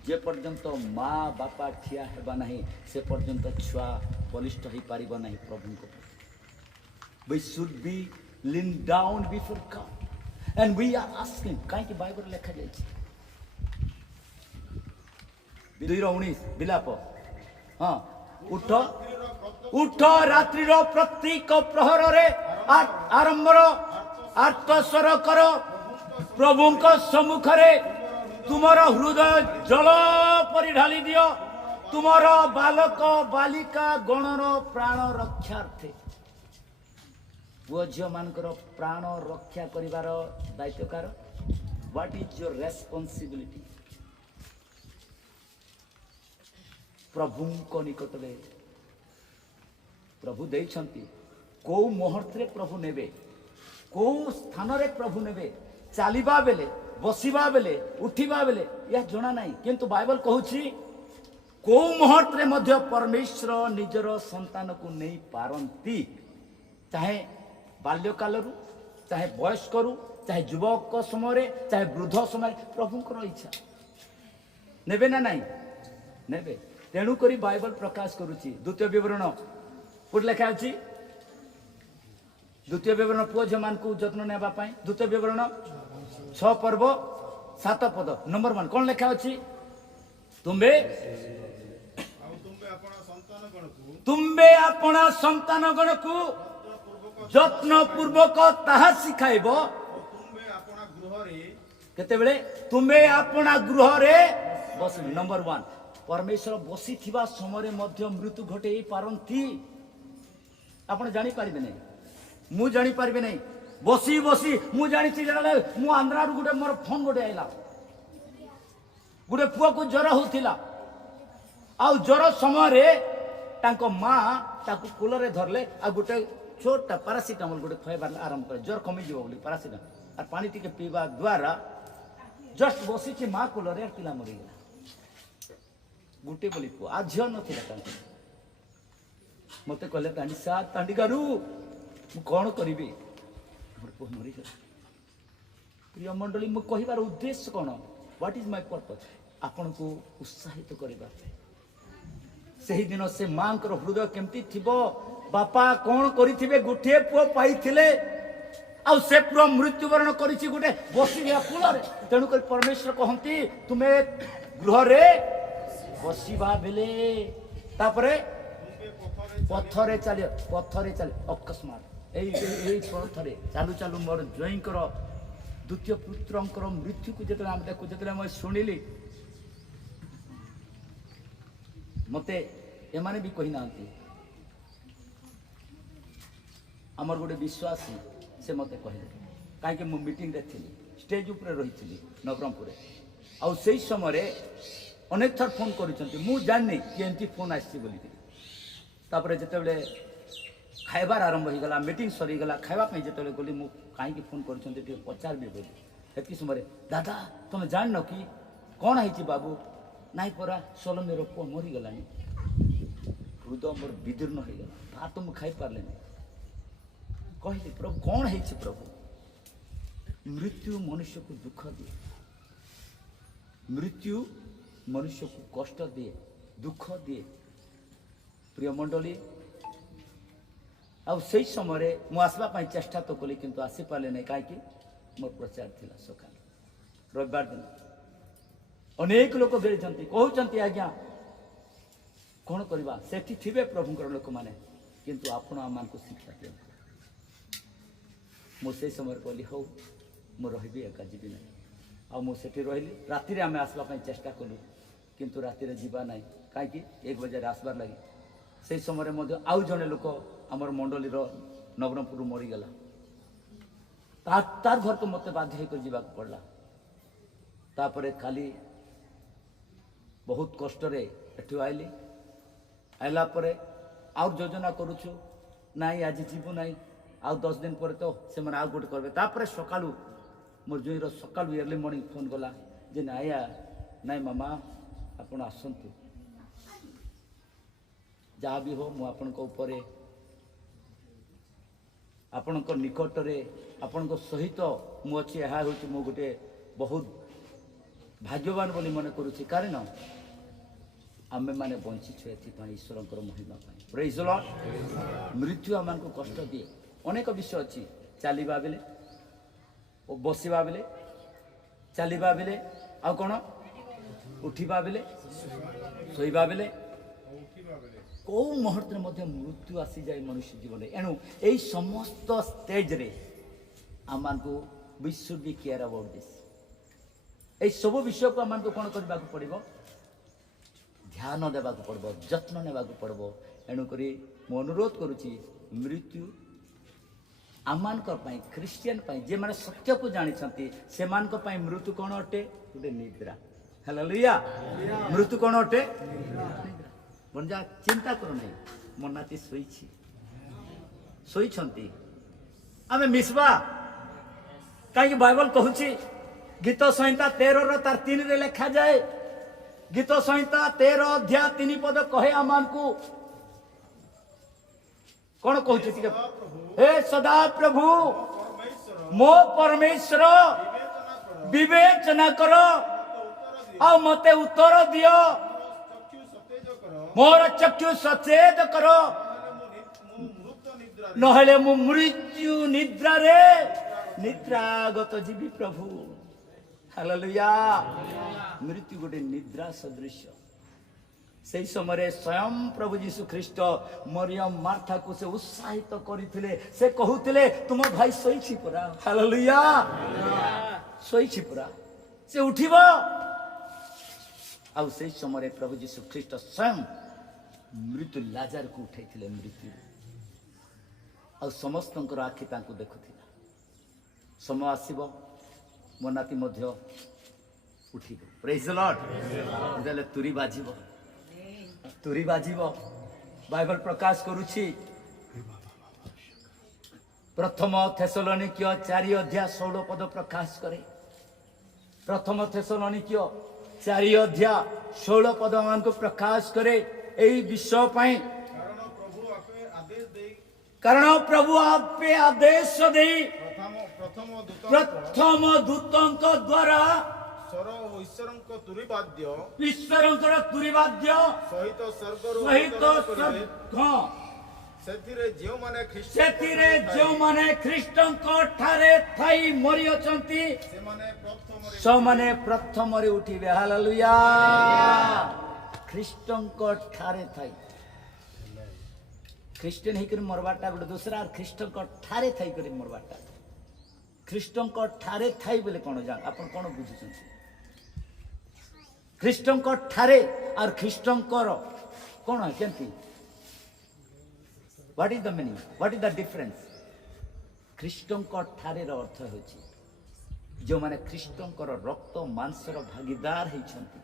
जे पर्यंत माँ बापा ठिया हेबा नहीं से पर्यंत छुआ बलिष्ठ हो पार नहीं प्रभु को we should be lean down before God and we are asking कहीं बाइबल लिखा जाए 2:19 विलाप हाँ उठ उठ रात्रि प्रत्येक प्रहर रे आरंभर आर्तस्वर कर प्रभु सम्मुख तुमर हृदय जल परि ढाली दियो तुमर बालक बालिका गणर प्राण रक्षार्थे पुओ झील मानकर प्राण रक्षा करिवार दायित्वकार व्हाट इज योर रेस्पॉन्सिबिलिटी प्रभु को निकट में प्रभु देइछंती को मुहूर्त रे प्रभु नेबे को स्थान रे प्रभु नेबे चालिबा बेले बसिबा बेले उठिबा बेले या जणा नहीं किंतु बाइबल कहूची को मुहूर्त रे मध्य परमेश्वर निजर संतान को नहीं पारंती चाहे बाल्यकाल रु चाहे वयस्क रु चाहे युवक समय चाहे वृद्ध समय प्रभुंकर इच्छा नेबे ना नहीं नेबे तेणु करी बाइबल प्रकाश करुची द्वितीय विवरण कोट लिखा अछि द्वितीय विवरण पुओ झियो मान को जत्न नेबा पई द्वितीय विवरण 6 पर्व 7 पद नंबर 1 कोन लिखा अछि तुम्बे अपना संतान गण को जत्न पूर्वक ताहा सिखाइब केते बेले तुम्बे अपना गृह रे बस नंबर 1 परमेश्वर बसी थिबा समय मध्य मृत्यु घटे पारंती आपण जानी पारिबे नहीं मु जानी पारिबे नहीं बसी बसी मु जानी छी जरा मु आंध्रा रु गुटे मोर फोन गुटे आइला गुटे पुआ को ज्वर होथिला आ ज्वर समय रे तांको मां ताकू कूलर रे धरले आ गुटे छोटा पैरासिटामोल गुटे खयबार आरंभ करे ज्वर कमी जीव बोली पैरासिटामोल आ पानी टिके पीवा द्वारा जस्ट बसी छी मां कूलर रे पिला मरि गेला गुटे बोली पुआ आ झियो नथिला तांको मते कहले तांडी सा तांडी गारू मु कोन करिबी मोर पुआ मरि गेला प्रिय मंडली मु कहिबार उद्देश्य कोन व्हाट इज माय पर्पस आपन को उत्साहित करिबा सही दिन से मां कर हृदय केमती थिबो बापा कौन करिथिबे गुठे पुओ पाइथिले आ से पूरा मृत्युवरण करिछि गुटे बसी गया कूलर तेणु कर परमेश्वर कहंती तुमे गृह रे बसीबा बेले तापरे पत्थरे चली अकस्मात एई पत्थरे चालू चालू मोर जयंकर द्वितीय पुत्रंकर मृत्यु को जेतले हम देखु जेतले मैं सुनिली मते एमाने भी कही नांती आमर गोटे विश्वासी से मते कहले काहे मु मीटिंग रे थिली स्टेज ऊपर रही थी नवरंगपुर आ सेई समय अनेक थर फोन करिसंती मु जाननी कि एंती फोन आसी बोली तापरे जेतेबेले खाइबार आरंभ हो गला मीटिंग सरी गला खाइबा पे जेतेबेले गली मु काहे की फोन करिसंती टे पचार भी बोली एती समय दादा तुम जान न कि कोन हैची बाबू नाई परा सोलमे रो पो मरी गलानी हृदय मोर विदीर्ण हो गला भात मु खाई पारले नहीं कहली प्रभु कौन है प्रभु मृत्यु मनुष्य को दुख दिए मृत्यु मनुष्य को कष्ट दिए दुख दिए प्रिय मंडली ଆଉ ସେଇ ସମୟରେ ମୁଁ ଆସିବା ପାଇଁ ଚେଷ୍ଟା ତ କଲି କିନ୍ତୁ ଆସିପାରିଲି ନାହିଁ କାହିଁକି ମୋର ପ୍ରଚାର ଥିଲା ସକାଳେ ରବିବାର ଦିନ। ଅନେକ ଲୋକ ଗେଳିଛନ୍ତି କହୁଛନ୍ତି ଆଜ୍ଞା କ'ଣ କରିବା ସେଠି ଥିବେ ପ୍ରଭୁଙ୍କର ଲୋକମାନେ କିନ୍ତୁ ଆପଣ ଆମମାନଙ୍କୁ ଶିକ୍ଷା ଦିଅନ୍ତୁ। ମୁଁ ସେଇ ସମୟରେ କହିଲି ହଉ ମୁଁ ରହିବି ଏକା ଯିବି ନାହିଁ। ଆଉ ମୁଁ ସେଠି ରହିଲି। ରାତିରେ ଆମେ ଆସିବା ପାଇଁ ଚେଷ୍ଟା କଲୁ କିନ୍ତୁ ରାତିରେ ଯିବା ନାହିଁ କାହିଁକି 1 ବଜାରେ ଆସିବାର ଲାଗି। ସେଇ ସମୟରେ ମଧ୍ୟ ଆଉ ଜଣେ ଲୋକ ଆମର ମଣ୍ଡଳୀର ନବରଙ୍ଗପୁରରୁ ମରିଗଲା। ତାର ଘରକୁ ମୋତେ ବାଧ୍ୟ ହେଇକରି ଯିବାକୁ ପଡ଼ିଲା। ତାପରେ କାଲି ବହୁତ କଷ୍ଟରେ ଏଠୁ ଆଇଲି। ଆଇଲା ପରେ ଆଉ ଯୋଜନା କରୁଛୁ ନାଇଁ ଆଜି ଯିବୁ ନାହିଁ ଆଉ 10 ଦିନ ପରେ ତ ସେମାନେ ଆଉ ଗୋଟେ କରିବେ। ତାପରେ ସକାଳୁ ମୋର ଜୁଇଁର ସକାଳୁ ଏର୍ଲି ମର୍ଣ୍ଣିଂ ଫୋନ୍ କଲା ଯେ ନାଇଁ ମାମା ଆପଣ ଆସନ୍ତୁ ଯାହା ବି ହଉ ମୁଁ ଆପଣଙ୍କ ଉପରେ ଆପଣଙ୍କ ନିକଟରେ ଆପଣଙ୍କ ସହିତ ମୁଁ ଅଛି। ଏହା ହେଉଛି ମୁଁ ଗୋଟେ ବହୁତ ଭାଗ୍ୟବାନ ବୋଲି ମନେ କରୁଛି କାରଣ ଆମେମାନେ ବଞ୍ଚିଛୁ ଏଥିପାଇଁ ଈଶ୍ୱରଙ୍କର ମହିମା ପାଇଁ। ପ୍ରେଜ୍ ଦ ଲର୍ଡ। ମୃତ୍ୟୁ ଆମମାନଙ୍କୁ କଷ୍ଟ ଦିଏ। ଅନେକ ବିଷୟ ଅଛି ଚାଲିବା ବେଲେ ଓ ବସିବା ବେଲେ ଚାଲିବା ବେଲେ ଆଉ କ'ଣ ଉଠିବା ବେଲେ ଶୋଇବା ବେଲେ କେଉଁ ମୁହୂର୍ତ୍ତରେ ମଧ୍ୟ ମୃତ୍ୟୁ ଆସିଯାଏ ମନୁଷ୍ୟ ଜୀବନରେ। ଏଣୁ ଏଇ ସମସ୍ତ ଷ୍ଟେଜ୍ରେ ଆମମାନଙ୍କୁ we should be care about this। এই ସବୁ ବିଷୟକୁ ଆମମାନଙ୍କୁ କ'ଣ କରିବାକୁ ପଡ଼ିବ ଧ୍ୟାନ ଦେବାକୁ ପଡ଼ିବ ଯତ୍ନ ନେବାକୁ ପଡ଼ିବ। ଏଣୁକରି ମୁଁ ଅନୁରୋଧ କରୁଛି ମୃତ୍ୟୁ ଆମମାନଙ୍କ ପାଇଁ ଖ୍ରୀଷ୍ଟିଆନ ପାଇଁ ଯେଉଁମାନେ ସତ୍ୟକୁ ଜାଣିଛନ୍ତି ସେମାନଙ୍କ ପାଇଁ ମୃତ୍ୟୁ କ'ଣ ଅଟେ ଗୋଟେ ନିଦ୍ରା। ହାଲେଲୁୟା। ମୃତ୍ୟୁ କ'ଣ ଅଟେ ବଞ୍ଜା ଚିନ୍ତା କରୁ ନାହିଁ ମୋ ନାତି ଶୋଇଛନ୍ତି ଆମେ ମିଶବା କାହିଁକି ବାଇବଲ କହୁଛି ଗୀତ ସଂହିତା 13ର ତାର 3ରେ ଲେଖାଯାଏ। ଗୀତ ସଂହିତା 13 ଅଧ୍ୟାୟ 3 ପଦ କହେ ଆମମାନଙ୍କୁ କ'ଣ କହୁଛି ଟିକେ ହେ ସଦା ପ୍ରଭୁ ମୋ ପରମେଶ୍ୱର ବିବେଚନା କର ଆଉ ମତେ ଉତ୍ତର ଦିଅ ମୋର ଚକ୍ଷୁ ସଚେତ କର ନହେଲେ ମୁଁ ମୃତ୍ୟୁ ନିଦ୍ରାରେ ନିଦ୍ରାଗତ ଯିବି ପ୍ରଭୁ। ହାଲେଲୁୟା। ମୃତ୍ୟୁ ଗୋଟେ ନିଦ୍ରା ସଦୃଶ। ସେହି ସମୟରେ ସ୍ୱୟଂ ପ୍ରଭୁ ଯୀଶୁ ଖ୍ରୀଷ୍ଟ ମରିୟମ ମାର୍ଥାକୁ ସେ ଉତ୍ସାହିତ କରିଥିଲେ। ସେ କହୁଥିଲେ ତୁମ ଭାଇ ଶୋଇଛି ପରା। ହାଲେଲୁୟା। ଶୋଇଛି ପରା ସେ ଉଠିବ। ଆଉ ସେହି ସମୟରେ ପ୍ରଭୁ ଯୀଶୁ ଖ୍ରୀଷ୍ଟ ସ୍ୱୟଂ ମୃତ୍ୟୁ ଲାଜାରକୁ ଉଠାଇଥିଲେ ମୃତ୍ୟୁ। ଆଉ ସମସ୍ତଙ୍କର ଆଖି ତାଙ୍କୁ ଦେଖୁଥିଲା। ସମୟ ଆସିବ ମୋ ନାତି ମଧ୍ୟ ଉଠିବ। ପ୍ରେଜ୍ ଦ ଲର୍ଡ। ଯେତେବେଳେ ତୁରୀ ବାଜିବ ବାଇବଲ ପ୍ରକାଶ କରୁଛି ପ୍ରଥମ ଥେସଲୋନିକୀୟ 4 ଅଧ୍ୟାୟ 16 ପଦ ପ୍ରକାଶ କରେ। ପ୍ରଥମ ଥେସଲୋନିକୀୟ 4 ଅଧ୍ୟାୟ 16 ପଦ ମାନଙ୍କୁ ପ୍ରକାଶ କରେ ଏହି ବିଷୟ ପାଇଁ। କାରଣ ପ୍ରଭୁ ଆପେ ଆଦେଶ ଦେଇ ପ୍ରଥମ ଦୂତଙ୍କ ଦ୍ୱାରା ଈଶ୍ୱରଙ୍କର ତୁରୀବାଦ୍ୟ ସହିତ ସେଥିରେ ଯେଉଁମାନେ ଖ୍ରୀଷ୍ଟଙ୍କ ଠାରେ ଥାଇ ମରିଅଛନ୍ତି ସେମାନେ ପ୍ରଥମରେ ଉଠିବେ। ହାଲେଲୁୟା। ଖ୍ରୀଷ୍ଟଙ୍କ ଠାରେ ଥାଇ ଖ୍ରୀଷ୍ଟିଆନ ହେଇକରି ମରବାରଟା ଗୋଟେ ଦୋସରା ଆର୍ ଖ୍ରୀଷ୍ଟଙ୍କ ଠାରେ ଥାଇକରି ମରବାରଟା। ଖ୍ରୀଷ୍ଟଙ୍କ ଠାରେ ଥାଇ ବୋଲେ କ'ଣ ଆପଣ କ'ଣ ବୁଝୁଛନ୍ତି? ଖ୍ରୀଷ୍ଟଙ୍କ ଠାରେ ଆର୍ ଖ୍ରୀଷ୍ଟଙ୍କର କ'ଣ କେମିତି? What is the meaning? What is the difference? ଖ୍ରୀଷ୍ଟଙ୍କ ଠାରେର ଅର୍ଥ ହେଉଛି ଯେଉଁମାନେ ଖ୍ରୀଷ୍ଟଙ୍କର ରକ୍ତ ମାଂସର ଭାଗିଦାର ହେଇଛନ୍ତି,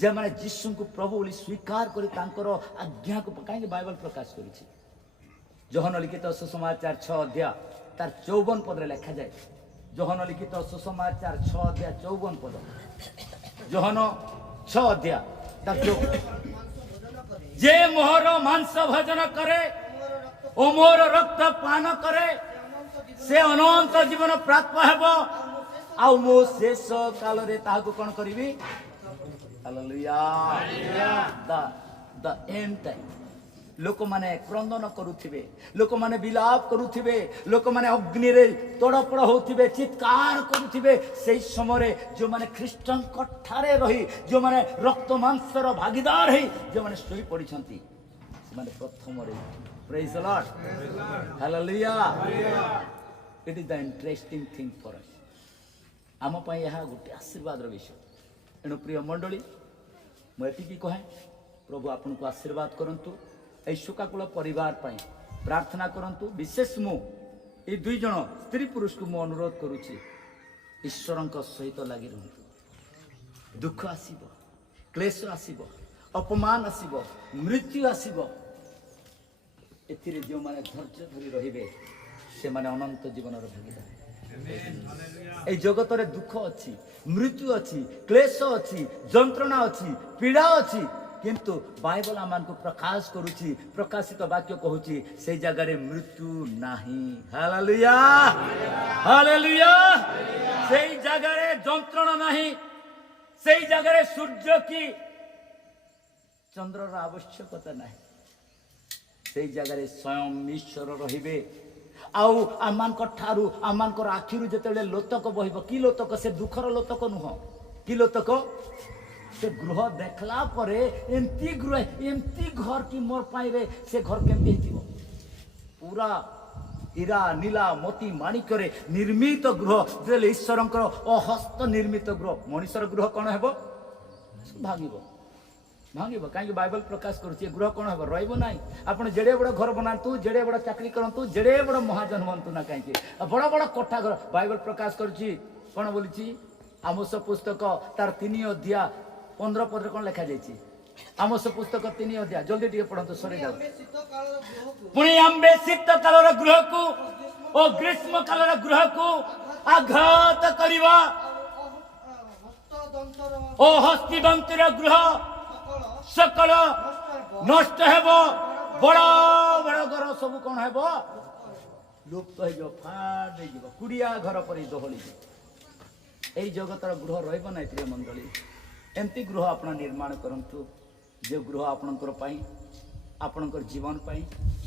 ଯେଉଁମାନେ ଯୀଶୁଙ୍କୁ ପ୍ରଭୁ ବୋଲି ସ୍ୱୀକାର କରି ତାଙ୍କର ଆଜ୍ଞାକୁ କାହିଁକି ବାଇବଲ ପ୍ରକାଶ କରିଛି। ଯୋହନ ଲିଖିତ ସୁସମାଚାର 6 ଅଧ୍ୟାୟ ତାର 54 ପଦରେ ଲେଖାଯାଏ। ଯୋହନ ଲିଖିତ ସୁସମାଚାର 6 ଅଧ୍ୟାୟ 54 ପଦ। ଯୋହନ 6 ଅଧ୍ୟାୟ ତାର ଯେ ମୋହର ମାଂସ ଭୋଜନ କରେ ଓ ମୋର ରକ୍ତ ପାନ କରେ ସେ ଅନନ୍ତ ଜୀବନ ପ୍ରାପ୍ତ ହେବ ଆଉ ମୁଁ ଶେଷ କାଳରେ ତାହାକୁ କ'ଣ କରିବି? ହାଲେଲୁୟା। The end time लोक माने क्रंदन करुथिबे, लोक माने विलाप करुथिबे, लोक माने अग्नि रे तड़पड़ होथिबे, चित्कार करुथिबे। सेई समय जो माने ख्रीष्टन कठारे रही, जो माने रक्त मांसर भागीदार है, जो माने सोई पड़िछंती, से माने प्रथम रे praise the Lord, hallelujah. It is the interesting thing for us. आम पाई यह गोटे आशीर्वाद विषय। एणु प्रिय मंडली, मुझे कहे प्रभु आपन को आशीर्वाद करंतु। ए शोकाकुल परिवार पाई प्रार्थना करंतु। विशेष मु ए दुई जन स्त्री पुरुष को मु अनुरोध करुछि, ईश्वर सहित लगी रहंतु। दुख आसीबो, क्लेश आसीबो, अपमान आसीबो, मृत्यु आसीबो, एथिरे जो माने धैर्य धरी रहिबे से माने अनंत जीवनर भागीदार। ए जगत रे दुख अछि, मृत्यु अछि, क्लेश अछि, जंत्रणा अछि, पीड़ा अछि, किंतु बाइबल आमान को प्रकाश करुछि, प्रकाशित वाक्य कहूछि से जगह रे मृत्यु नाही। Hallelujah, hallelujah. से जगह रे जंत्रणा नाही, से जगह रे सूर्य की चंद्रर आवश्यकता नाही। से जगह रे स्वयं ईश्वर रहिबे। आउ आमान को ठारू आमान को आखिरु जेतेले लोतक बहिबो, कि लोतक? से दुखर लोतक नुह, कि लोतक? से गृह देखला परे एमती गृह, एमती घर की मोर पाई रे से घर केमती हेतिबो? पूरा हीरा नीला मोती माणिक रे निर्मित गृह, जे ईश्वरंकर अहस्त निर्मित गृह। मनुष्यर गृह कौन हेबो? भांगिबो, भांगिबो। कहीं बाइबल प्रकाश करुचे गृह कौन हेबो? रहइबो नाही। आपण जेडे बड़ घर बनातु, जेडे बड़ चाकरी करंतु, जेडे बड़ महाजन बनतु ना, कहीं बड़ बड़ कोठा घर बाइबल प्रकाश करुची। कौन बोलिची? आमोस पुस्तक तार 3 अध्याय 15 पद कौन लिखा जाइए? आमोस पुस्तक 3 अध्याय, जल्दी टिके पढ़ंतु, सरी जाओ। पुणी आंबे शीत कालर गृह को ओ ग्रीष्म कालर गृह को आघात करिवा, ओ हस्तिदंतर गृह सकल नष्ट हेबो। बड़ बड़ घर सब कौन हेबो? लुप्त हो, फाड़ हो, कुड़िया घर पर दोहली। यही जगतर गृह रहिबो नाही प्रिय मंडली। एमती गृह आपण निर्माण करंतु, जो गृह आपणकर पाई, आपणकर जीवन पाई,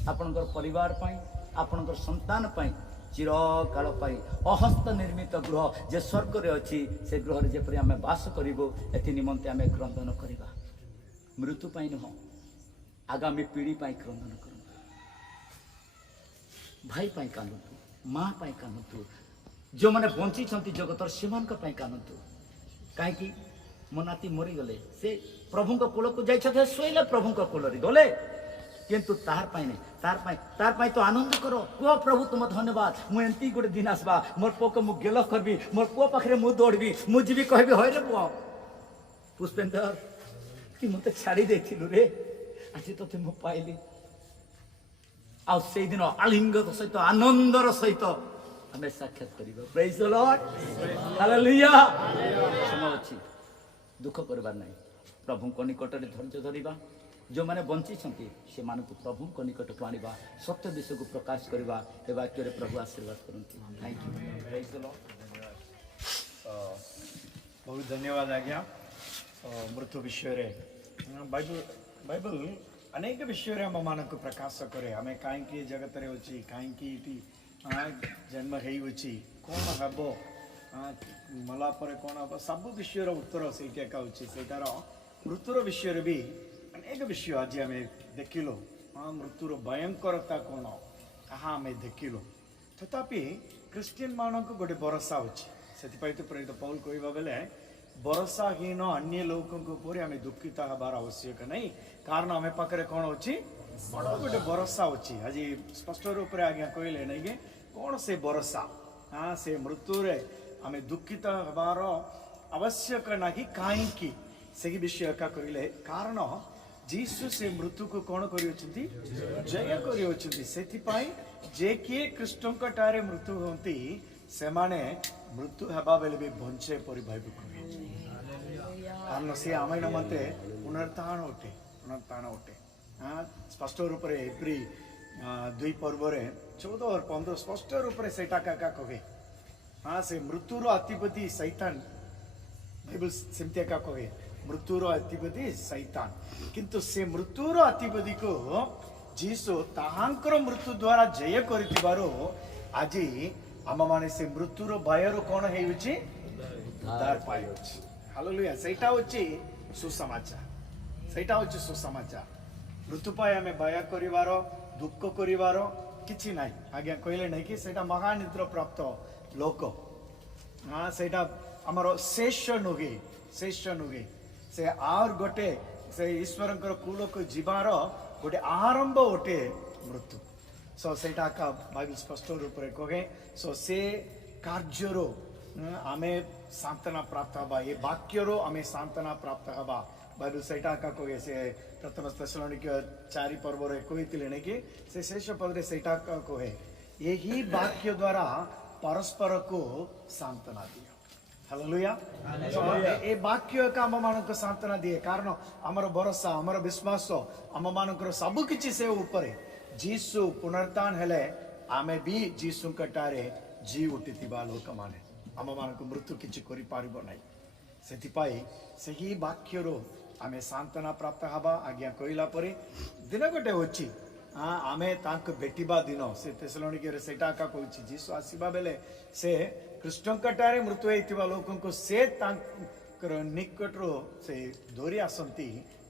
आपणकर परिवार पाई, आपणकर संतान पाई, चिरकाल पाई अहस्त निर्मित गृह जे स्वर्ग रे अछि। से गृह रे जेपरि आमे वास करिबो, एथि निमंते आमे क्रंदन करिबा। मृत्यु पाई नुह, आगामी पीढ़ी पाई क्रंदन करंतु। भाई पाई कांदंतु, माँ पाई कांदंतु, जो माने बंची छंती जगतर सेमान का पाई कांदंतु। काहे कि मो नाती मरी गले, से प्रभु को कोल को जाइछथे, सोइले प्रभु को कोल रे गले, किंतु तार पाई नहीं, तार पाई तो आनंद करो। को प्रभु तुम धन्यवाद, मु एंती गोटे दिन आसबा, मोर पुओ को मु गेल करबी, मोर पुओ पाखरे मु दौड़बी, मु जीवी कहबी होय रे पुओ पुष्पेंद्र कि मते छाड़ी देथिलु रे, आज तोते मु पाइली। आ से दिन आलिंगन सहित आनंदर सहित हमें साक्षात करिबो। Praise the Lord, hallelujah. समय अछि दुख करबार नहीं, प्रभु को निकट रे धैर्य धरिबा। जो माने बंची छंती से मानकु प्रभु को निकट को आनिबा, सत्य विषय को प्रकाश करबा। ए वाक्य रे प्रभु आशीर्वाद करंती। Thank you, praise the Lord. बहुत धन्यवाद आज्ञा। मृत्यु विषय रे बाइबल अनेक विषय रे हम मानक प्रकाश करे। हमें काहे जगत रे अछि, काहे जन्म हेई अछि, कोन हबो, मला पर कोन हबो, सब विषय रो उत्तर सेटा एका अछि। सेटार मृत्युर विषय रे भी अनेक विषय आज आम देखिलो। मृत्युर भयंकरता कौन कहा आम देखिलो। तथापि क्रिश्चियन मानक गोटे भरोसा अच्छी। से तो प्रेरित पौल कहवा बेले भरोसाहीन अन्य लोकों उपर आम दुखित हबार आवश्यक नहीं, कारण आम पाखे कौन अच्छी बड़ गोटे भरोसा अच्छी। आज स्पष्ट रूप से आज्ञा कहले नहीं कि कौन से भरोसा। हाँ, से मृत्यु आम दुखित हबार आवश्यक नहीं, कहीं से विषय का कहले, कारण जीसु से मृत्यु को कौन करियोछंती जय करियोछंती। सेथिपाई जे किए कृष्णଙ୍କ ଠାରେ मृत्यु होती से माने मृत्यु हेबा बेले भी बंचे परि भाविक हुए, कारण से आमे नमते पुनरुत्थान उठे। हाँ, स्पष्ट रूप रे एप्री 2 पर्व रे 14 और 15 स्पष्ट रूप रे सेटा का कहे। हाँ, से मृत्युर अधिपति शैतान, बाइबल सेमते का कहे मृत्युर अधिपति शैतान। किंतु से मृत्युर अधिपति को जीसु ताहांकर मृत्यु द्वारा जय करितिबारो आजी आम माने से मृत्युर भयर कौन हेउछि उद्धार पाइछि। हालेलुया। सेटा होछि सुसमाचार, सेटा होछि सुसमाचार। मृत्यु पाए आमे भय करिवार दुख करिवार किछि नाही। आज्ञा कहले नहीं कि सेटा महानिद्र प्राप्त लोक। हाँ सेटा हमर शेष नुगे, शेष नुगे से आर गोटे से ईश्वरंकर कुल को जीवार गोटे आरंभ गोटे मृत्यु। सो सेटा का बाइबल स्पष्ट रूप रे कहे। सो से कार्यरो आमे सांत्वना प्राप्त हबा, ये वाक्यरो आमे सांत्वना प्राप्त हबा। बाइबल सेटा का कहे से प्रथम थेसलोनिके 4 पर्व रे कहितिले नै कि से शेष पद रे सेटा का कहे यही वाक्य द्वारा परस्पर को सांत्वना दियो। हालेलुया। ए वाक्य का आम मानक सांत्वना दिए कारण हमर भरोसा हमर विश्वास आम मानकर सब किछि से ऊपर जीसु पुनरुत्थान हेले आमे भी जीसु कटारे जी उठितिबा लोक माने आम मानक मृत्यु किछि करि पारिबो नै। सेति पाई सही वाक्यरो आमे सांत्वना प्राप्त हबा। आज्ञा कहला परे दिन गोटे होछि आमे तांक बेटिबा दिन से थेसलोनिके सेटा का कहछि जीसु आसीबा बेले से कृष्णकटारे मृत्यु होइतिबा लोकंको से तांकर निकटरो से धोरी आसंती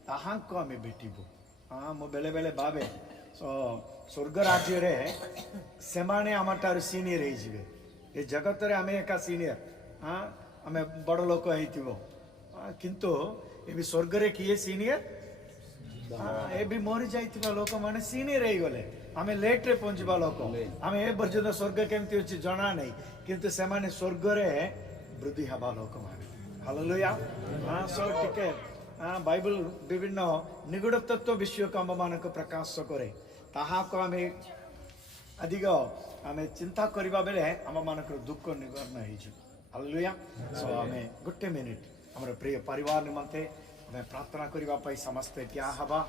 ताहांको आमे बेटिबो। हाँ मो बेले बेले भावे स्वर्ग राज्य रे सेमाने आमटार सीनियर रही जिवे ए जगत रे आमे एका सीनियर। हाँ आमे बड़ लोक हेतिबो किंतु ए भी स्वर्ग रे किए सीनियर ए भी मरि जाइतिबा लोक माने सीनियर रही गले। आमे लेट रे पहुंचबा लोक आमे ए पर्यंत स्वर्ग केमती अछि जणा नै किंतु से माने स्वर्ग रे वृद्धि हबा लोक माने। हालेलुया। हाँ सो टिके बाइबल विभिन्न निगूढ़ तत्व विषय को आम मानक प्रकाश करे ताहा को आमे अधिक आमे चिंता करबा बेले आम मानक दुख निवारण होई जे। हालेलुया। सो आमे गुटे मिनिट हमर प्रिय परिवार निमंते आमे प्रार्थना करबा पई समस्त क्या हबा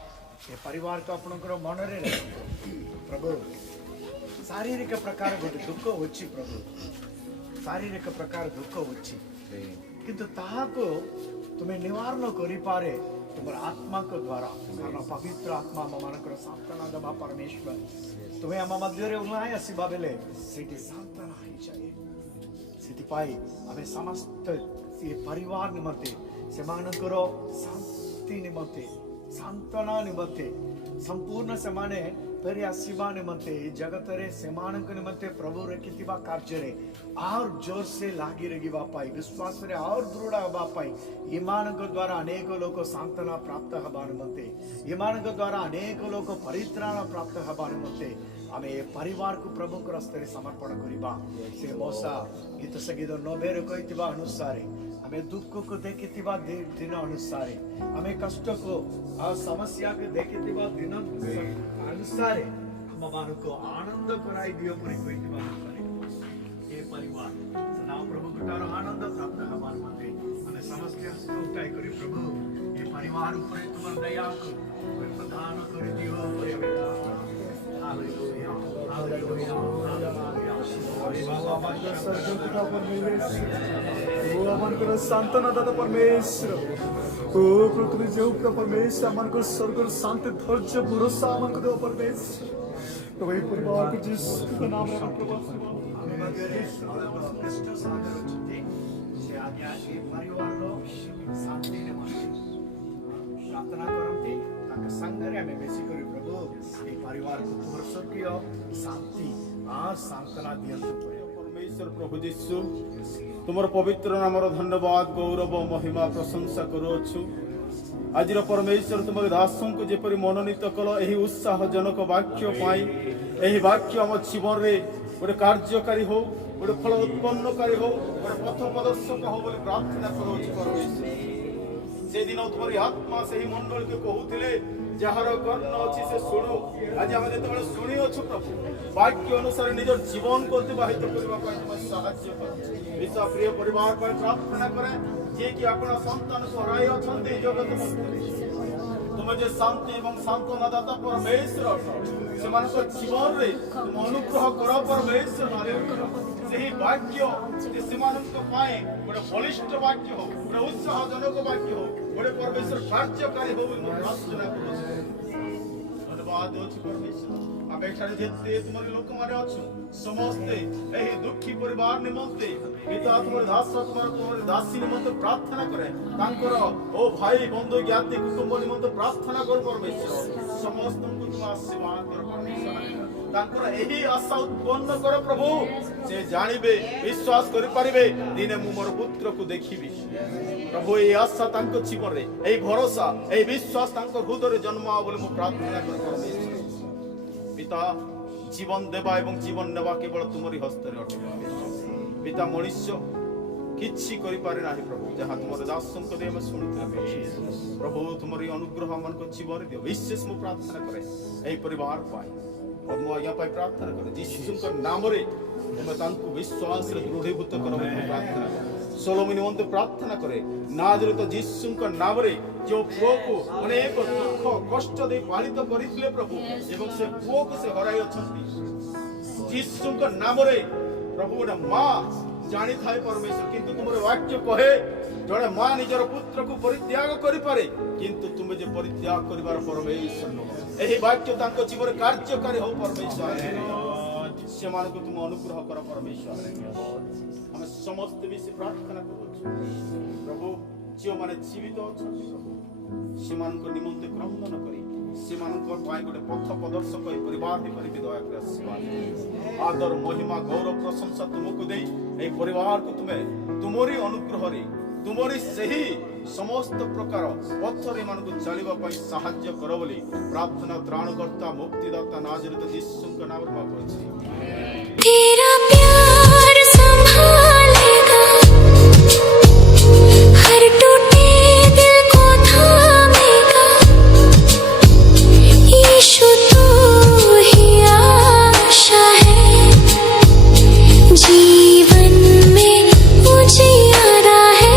ए परिवार को आपनकर मन रे प्रभु शारीरिक प्रकार गोटे दुख होछि प्रभु शारीरिक प्रकार दुख होछि किंतु ताहा को तुम्हें निवारण करि पारे तुम्हारे आत्मा को द्वारा कारण पवित्र आत्मा आम मानकर सांत्वना दबा परमेश्वर तुम्हें आम मध्य रे उलाय आसीबा बेले सेठी सांत्वना होई जाए। सेठी पाई आमे समस्त ये परिवार निमंते सेमानकर शांति निमंते सांत्वना निमंते संपूर्ण सेमाने फेरी आसीबा निमंते जगत रे सेमानक निमंते प्रभु रखितिबा कार्य रे और जोर से लागी रहिबा पाई विश्वास रे और दृढ़ हबा पाई ईमानक द्वारा अनेक लोक सांत्वना प्राप्त हबा निमंते ईमानक द्वारा अनेक लोक परित्राण प्राप्त हबा निमंते आमे ए परिवार को प्रभु को हस्ते समर्पण करिबा। से मोसा गीत संगीत 90 रे कहितिबा अनुसार आमे दुख को देखितिबा दिन अनुसार आमे कष्ट को और समस्या के देखितिबा दिन अनुसार हम मानको आनंद कराई दियो परि कहितिबा अनुसार ए परिवार सदा प्रभु गुटार आनंद प्राप्त हबार माते माने समस्त हस्त उठाई करी प्रभु ए परिवार ऊपर तुम दया को प्रदान कर दियो परिवार। Hallelujah hallelujah hallelujah. बाबा सर्जन परमेश्वर ओ मन को सांत्वना दाता परमेश्वर ओ पृथ्वी जो का परमेश्वर मन को स्वर्ग शांति धैर्य भरोसा मन को दो परमेश्वर तो वही परिवार को जिस नाम में प्रभु से आज्ञा के परिवार लो शांति ने प्रार्थना करते ताके संगरे में बेसी करी प्रभु ए परिवार को तुम स्वर्गीय शांति आ सांत्वना दियंतु परमेश्वर प्रभु जीशु तुमर पवित्र नामर धन्यवाद गौरव महिमा प्रशंसा करूछु। आज परमेश्वर तुम दासों को जेपरी मनोनीत कल यही उत्साहजनक वाक्य पाई यही वाक्य आम जीवन रे गोटे कार्यकारी हो गोटे फल उत्पन्नकारी हो गोटे पथ प्रदर्शक हो बोली प्रार्थना करूछु। परमेश्वर से दिन तुम्हारी आत्मा से ही मंडल के कहूतिले जार कर्ण अच्छी से शुणु आज आम जो शुणी अच्छु प्रभु वाक्य अनुसार निज जीवन को अतिबाहित करने साहाय्य कर विश्व प्रिय परिवार पर प्रार्थना करें जे कि अपना संतान को हराई अछंती जगत मध्य तुम जे शांति एवं सांत्वना दाता परमेश्वर से जीवन रे तुम अनुग्रह कर परमेश्वर से वाक्य से गोटे बलिष्ठ वाक्य हो गोटे उत्साहजनक वाक्य हो गोटे परमेश्वर कार्यकारी हो प्रार्थना करूँ। धन्यवाद देउछि परमेश्वर आमे एठारे जेते तुमर लोक माने अछु समस्ते एही दुखी परिवार निमंते पिता तुमर दास तुमर दासी निमंते प्रार्थना करे तांकर ओ भाई बंधु ज्ञाति कुटुंब निमंते प्रार्थना कर परमेश्वर समस्त को तुम आशीर्वाद कर परमेश्वर तांकर एही आशा उत्पन्न कर प्रभु से जानिबे विश्वास करि परिबे दिने मु मोर पुत्र को देखिबी प्रभु ए आशा तांको जीवन रे ए भरोसा ए विश्वास तांको हृदय रे जन्माओ बोले मु प्रार्थना कर परमेश्वर पिता जीवन देवा एवं जीवन नेवा केवल तुमरी हस्त रे अटे पिता मनुष्य किछि करि पारे नाही प्रभु जहा तुमर दासन को दे हम सुनुते प्रभु तुमरी अनुग्रह मन को जीवन रे दियो विशेष मु प्रार्थना करे ए परिवार पाए और मु या पाए प्रार्थना करे यीशु के नाम रे तुम तांको विश्वास रे दृढ़ीभूत करो प्रार्थना सोलोमन निमंत प्रार्थना करे नाजरेत यीशु के नाम रे जो पुओ को अनेक दुख कष्ट दे पालित करिथिले प्रभु एवं से पुओ को से हराई अछंती यीशु के नाम रे प्रभु गोटे मां जानी थाए परमेश्वर किंतु तुमर वाक्य कहे जड़े मां निजर पुत्र को परित्याग करि पारे किंतु तुमे जे परित्याग करिवार परमेश्वर न एही वाक्य तांको जीवन कार्यकारी हो परमेश्वर से मान को तुम अनुग्रह कर परमेश्वर हम समस्त मिसी प्रार्थना करू प्रभु जो माने जीवित अछंती प्रभु से मान को निमंते क्रंदन करी से मान को पाए गोटे पथ प्रदर्शक ए परिवार दे करी दया कर आशीर्वाद आदर महिमा गौरव प्रशंसा तुमको देई ए परिवार को तुमे तुमरी अनुग्रह रे तुमरी सही समस्त प्रकार पथरे मान को चलिबा पई सहाय्य करो बोली प्रार्थना त्राणकर्ता मुक्तिदाता नाजरेत यीशु के नाम रे मांगू छी तेरा प्यार संभालेगा हर टूटे दिल को थामेगा यीशु तू ही आशा है जीवन में उजियारा है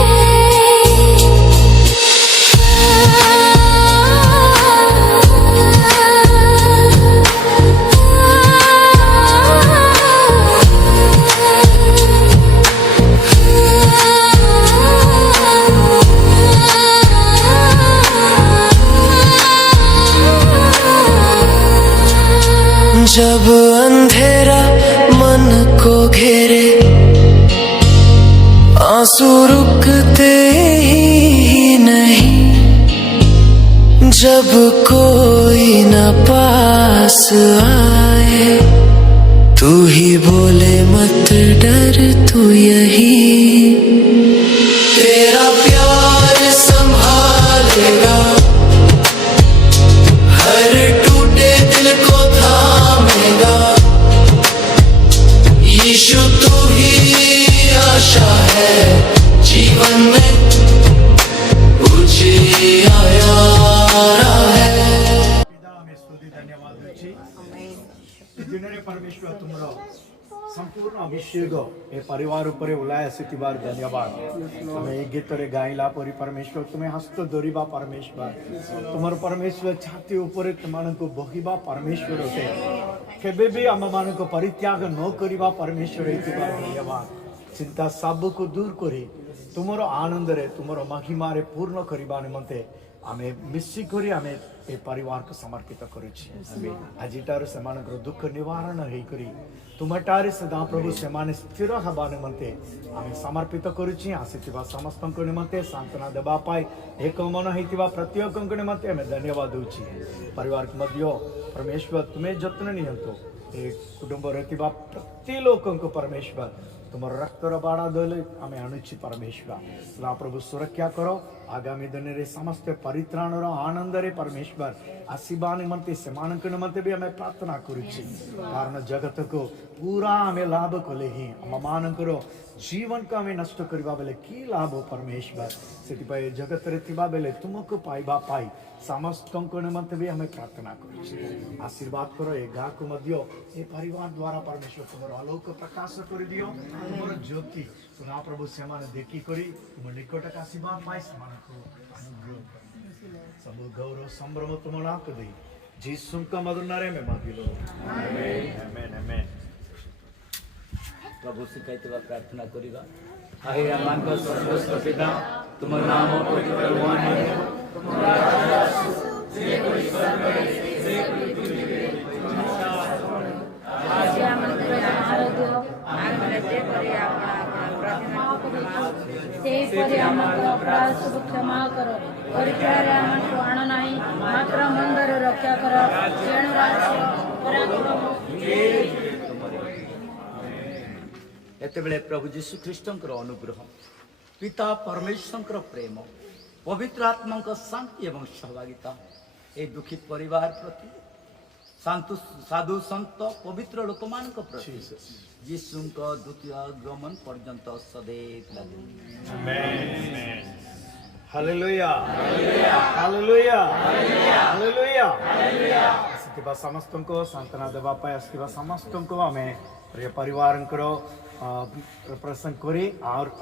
जब अंधेरा मन को घेरे आंसू रुकते ही नहीं जब कोई न पास आए तू ही बोले मत डर तू यही तेरा प्यार संभालेगा हर टूटे दिल को थामेगा यीशु तू ही आशा है जीवन में उजियारा है पिता हमें स्तुति धन्यवाद देछि दिनरे परमेश्वर तुमरो संपूर्ण अभिषेक ए परिवार ऊपर उलाय आसिथिबार धन्यवाद हमें ए गीत रे गाइला परि परमेश्वर तुम्हें हस्त धरिबा परमेश्वर तुमर परमेश्वर छाती ऊपर तुमान को बहिबा परमेश्वर होते केबे भी हम मान को परित्याग न करिबा परमेश्वर एथिबार धन्यवाद चिंता सब को दूर करी तुमरो आनंद रे तुमरो महिमा रे पूर्ण करिबा निमंते आमे मिसी करी आमे ए परिवार को समर्पित करूछि आजिटार सेमानकर दुख निवारण हेई करी तुमटारे सदा प्रभु सेमाने स्थिर हबा निमंते आमे समर्पित करूछि आसीथिबा समस्तक निमंते सांत्वना देबा पाई एक मन हेतिबा प्रत्येक निमंते आमे धन्यवाद दउछि परिवार के मध्य परमेश्वर तुम्हें जत्न नियंतो ए कुटुंब रहतिबा प्रति लोकन को परमेश्वर तुमर रक्तर बाड़ा दले आमे अनुछि परमेश्वर सदा प्रभु सुरक्षा करो आगामी दिन रे समस्त परित्राण आनंद रे परमेश्वर आशीर्वाद निमंते सेमानक निमंते भी हमें प्रार्थना करूछि कारण जगत को पूरा हमें लाभ कले ही हम मानकर जीवन को हमें नष्ट करबा बेले की लाभ हो परमेश्वर सेति पाए जगत रे थिबा बेले तुमको पाइबा पाई समस्त निमंते भी हमें प्रार्थना करूछि आशीर्वाद करो ए गा को मध्य ए परिवार द्वारा परमेश्वर तुमर आलोक प्रकाश कर दियो तुमर ज्योति सुना प्रभु सेमान देखी करी तुम निकट का आशीर्वाद पाई समान को अनुग्रह सब गौरव संभ्रम तुम नाक दे यीशु का मधुर नाम में मांगिलो आमेन आमेन आमेन प्रभु शिखाइथिबा प्रार्थना करिबा आहे अमान को स्वर्गस्थ पिता तुम नाम पवित्र हुआ तुम राज जे कोई स्वर्ग ସେହିପରି ଆମର ଅପରାଧ ସବୁ କ୍ଷମା କର, ପରୀକ୍ଷାରେ ଆମକୁ ଆଣ ନାହିଁ, ମାତ୍ର ମନ୍ଦରୁ ରକ୍ଷା କର। ତେଣୁ ରାଜ୍ୟ, ପରାକ୍ରମ, ଏତେବେଳେ ପ୍ରଭୁ ଯୀଶୁ ଖ୍ରୀଷ୍ଟଙ୍କର ଅନୁଗ୍ରହ, ପିତା ପରମେଶ୍ୱରଙ୍କର ପ୍ରେମ, ପବିତ୍ର ଆତ୍ମାଙ୍କ ଶାନ୍ତି ଏବଂ ସହଭାଗିତା ଏ ଦୁଃଖୀ ପରିବାର ପ୍ରତି, ସାଧୁ ସନ୍ଥ ପବିତ୍ର ଲୋକମାନଙ୍କ ପ୍ରତି ଯୀଶୁଙ୍କ ଦ୍ୱିତୀୟ ଆଗମନ ପର୍ଯ୍ୟନ୍ତ ସदैବ ଲାଗୁ। Hallelujah hallelujah hallelujah. ଆସିଥିବା ସମସ୍ତଙ୍କୁ ସାନ୍ତ୍ୱନା ଦେବା ପାଇଁ ଆସିଥିବା ସମସ୍ତଙ୍କୁ ଆମେ ପ୍ରିୟ ପରିବାରଙ୍କର ପ୍ରଶଂସା କରି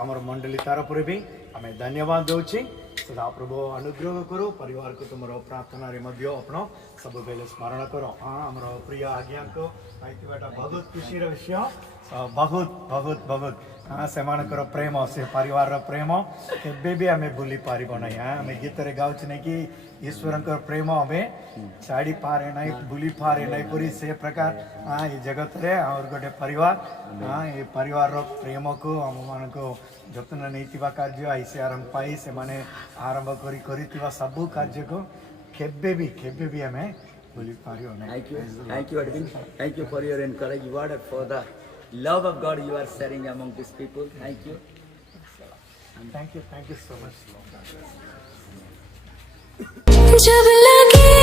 ଆମର ମଣ୍ଡଳୀ ତରଫରୁ ବି ଆମେ ଧନ୍ୟବାଦ ଦେଉଛୁ। ସଦାପ୍ରଭୁ ଅନୁଗ୍ରହ କରୁ, ପରିବାରକୁ ତୁମର ପ୍ରାର୍ଥନାରେ ମଧ୍ୟ ଆପଣ ସବୁବେଳେ ସ୍ମରଣ କର। ହଁ, ଆମର ପ୍ରିୟ ଆଜ୍ଞାଙ୍କ ପାଇଥିବାଟା ବହୁତ ଖୁସିର ବିଷୟ, ବହୁତ ବହୁତ ବହୁତ ସେମାନଙ୍କର ପ୍ରେମ, ସେ ପରିବାରର ପ୍ରେମ କେବେ ବି ଆମେ ଭୁଲି ପାରିବ ନାହିଁ। ଆମେ ଗୀତରେ ଗାଉଛୁ ନାଇଁ କି ଈଶ୍ୱରଙ୍କର ପ୍ରେମ ଆମେ ଛାଡ଼ି ପାରେ ନାହିଁ, ଭୁଲି ପାରେ ନାହିଁ ପରି ସେ ପ୍ରକାର ଏ ଜଗତରେ ଆମର ଗୋଟେ ପରିବାର, ଏ ପରିବାରର ପ୍ରେମକୁ ଆମମାନଙ୍କୁ ଯତ୍ନ ନେଇଥିବା କାର୍ଯ୍ୟ ICRM ପାଇଁ ସେମାନେ ଆରମ୍ଭ କରିଥିବା ସବୁ କାର୍ଯ୍ୟକୁ କେବେ ବି ଆମେ ଭୁଲି ପାରିବ ନାହିଁ। Thank you, Edwin. Thank you for your encouraging word and for the love of God you are sharing among these people. Thank you. Thank you so much. जब लगे